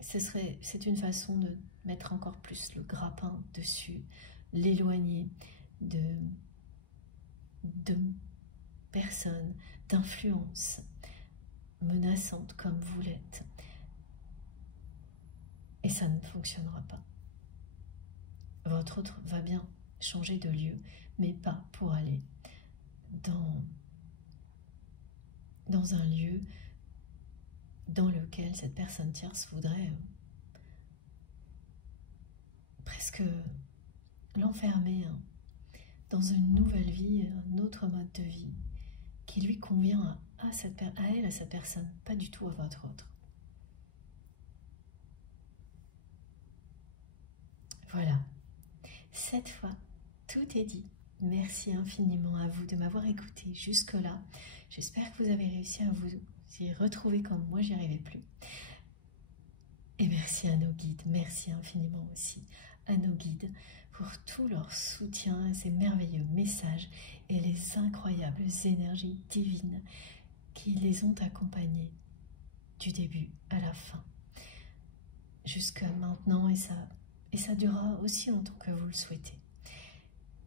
C'est une façon de mettre encore plus le grappin dessus, l'éloigner de personnes, d'influences menaçantes comme vous l'êtes. Et ça ne fonctionnera pas. Votre autre va bien changer de lieu, mais pas pour aller dans un lieu dans lequel cette personne tierce voudrait presque l'enfermer dans une nouvelle vie, un autre mode de vie qui lui convient à cette personne, pas du tout à votre autre. Voilà, cette fois, tout est dit. Merci infiniment à vous de m'avoir écouté jusque-là. J'espère que vous avez réussi à vous y retrouver comme moi, j'y arrivais plus. Et merci à nos guides, merci infiniment aussi à nos guides pour tout leur soutien et ces merveilleux messages et les incroyables énergies divines qui les ont accompagnés du début à la fin jusqu'à maintenant et ça durera aussi longtemps que vous le souhaitez.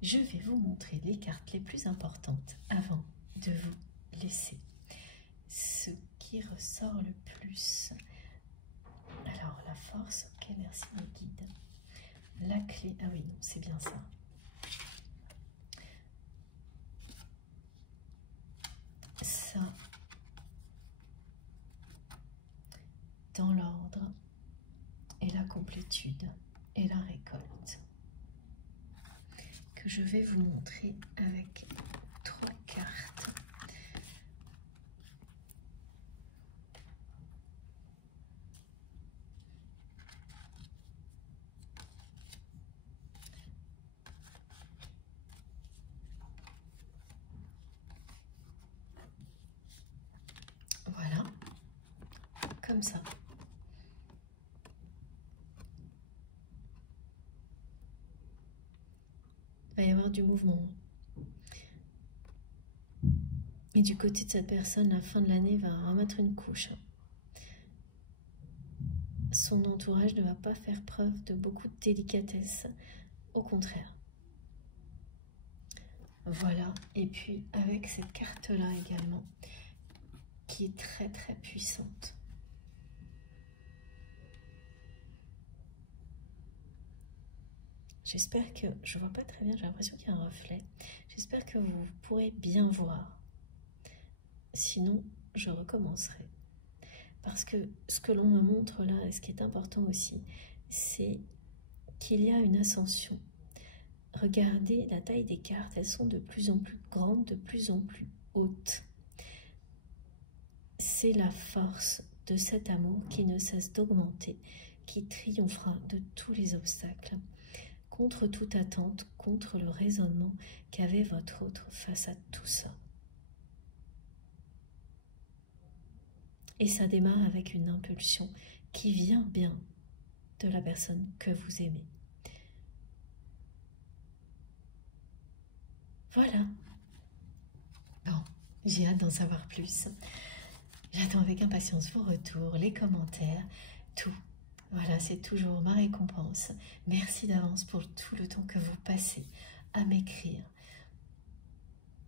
je vais vous montrer les cartes les plus importantes avant de vous laisser. Ce qui ressort le plus. Alors, la force, ok, merci mes guides. La clé, ah oui, non, c'est bien ça. Ça, dans l'ordre, et la complétude, et la récolte. Que je vais vous montrer avec 3 cartes. Voilà, comme ça. Il va y avoir du mouvement. Et du côté de cette personne, la fin de l'année va remettre une couche. Son entourage ne va pas faire preuve de beaucoup de délicatesse, au contraire. Voilà, et puis avec cette carte-là également, qui est très très puissante. J'espère que, je vois pas très bien, j'ai l'impression qu'il y a un reflet. J'espère que vous pourrez bien voir. Sinon, je recommencerai. Parce que ce que l'on me montre là, et ce qui est important aussi, c'est qu'il y a une ascension. Regardez la taille des cartes, elles sont de plus en plus grandes, de plus en plus hautes. C'est la force de cet amour qui ne cesse d'augmenter, qui triomphera de tous les obstacles, contre toute attente, contre le raisonnement qu'avait votre autre face à tout ça. Et ça démarre avec une impulsion qui vient bien de la personne que vous aimez. Voilà. Bon, j'ai hâte d'en savoir plus. J'attends avec impatience vos retours, les commentaires, tout. Voilà, c'est toujours ma récompense. Merci d'avance pour tout le temps que vous passez à m'écrire,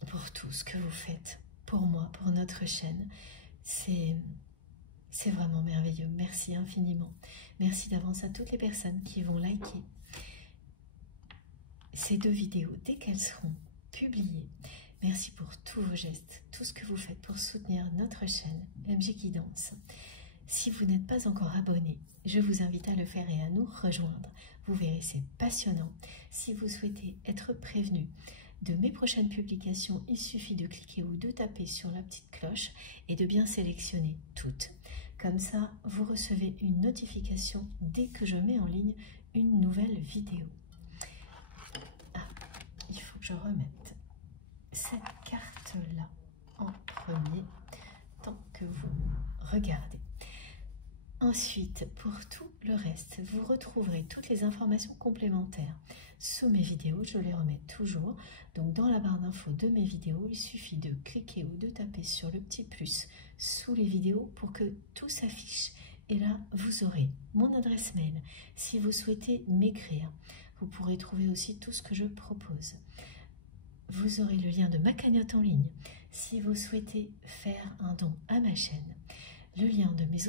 pour tout ce que vous faites, pour moi, pour notre chaîne. C'est vraiment merveilleux. Merci infiniment. Merci d'avance à toutes les personnes qui vont liker ces 2 vidéos dès qu'elles seront publiées. Merci pour tous vos gestes, tout ce que vous faites pour soutenir notre chaîne MJ Guidance. Si vous n'êtes pas encore abonné, je vous invite à le faire et à nous rejoindre. Vous verrez, c'est passionnant. Si vous souhaitez être prévenu de mes prochaines publications, il suffit de cliquer ou de taper sur la petite cloche et de bien sélectionner toutes. Comme ça, vous recevez une notification dès que je mets en ligne une nouvelle vidéo. Ah, il faut que je remette cette carte-là en premier, tant que vous regardez. Ensuite, pour tout le reste, vous retrouverez toutes les informations complémentaires sous mes vidéos. Je les remets toujours. Donc, dans la barre d'infos de mes vidéos, il suffit de cliquer ou de taper sur le petit plus sous les vidéos pour que tout s'affiche. Et là, vous aurez mon adresse mail. Si vous souhaitez m'écrire, vous pourrez trouver aussi tout ce que je propose. Vous aurez le lien de ma cagnotte en ligne si vous souhaitez faire un don à ma chaîne. Les liens de mes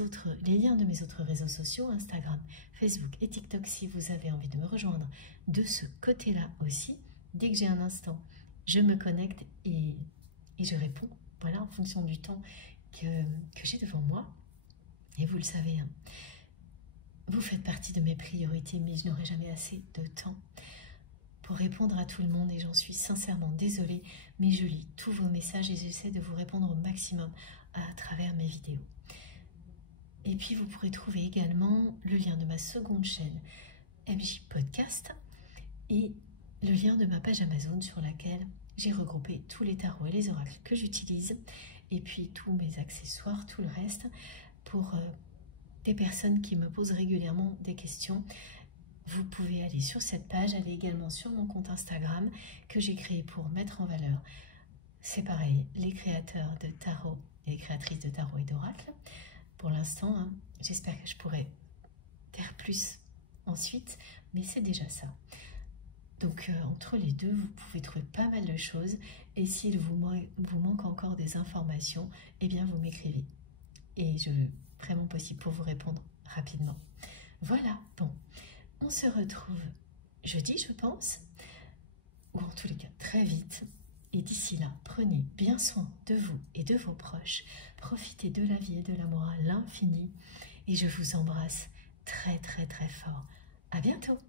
autres réseaux sociaux, Instagram, Facebook et TikTok, si vous avez envie de me rejoindre de ce côté-là aussi. Dès que j'ai un instant, je me connecte et je réponds, voilà, en fonction du temps que j'ai devant moi. Et vous le savez, hein, vous faites partie de mes priorités, mais je n'aurai jamais assez de temps pour répondre à tout le monde et j'en suis sincèrement désolée, mais je lis tous vos messages et j'essaie de vous répondre au maximum à travers mes vidéos. Et puis vous pourrez trouver également le lien de ma seconde chaîne MJ Podcast et le lien de ma page Amazon sur laquelle j'ai regroupé tous les tarots et les oracles que j'utilise et puis tous mes accessoires, tout le reste pour des personnes qui me posent régulièrement des questions. Vous pouvez aller sur cette page, aller également sur mon compte Instagram que j'ai créé pour mettre en valeur, c'est pareil, les créateurs de tarot et les créatrices de tarot et d'oracle. Pour l'instant, hein, j'espère que je pourrai faire plus ensuite, mais c'est déjà ça. Donc entre les deux, vous pouvez trouver pas mal de choses. Et s'il vous manque encore des informations, eh bien vous m'écrivez. Et je veux vraiment possible pour vous répondre rapidement. Voilà, bon, on se retrouve jeudi, je pense, ou en tous les cas très vite. Et d'ici là, prenez bien soin de vous et de vos proches. Profitez de la vie et de l'amour à l'infini. Et je vous embrasse très très très fort. À bientôt!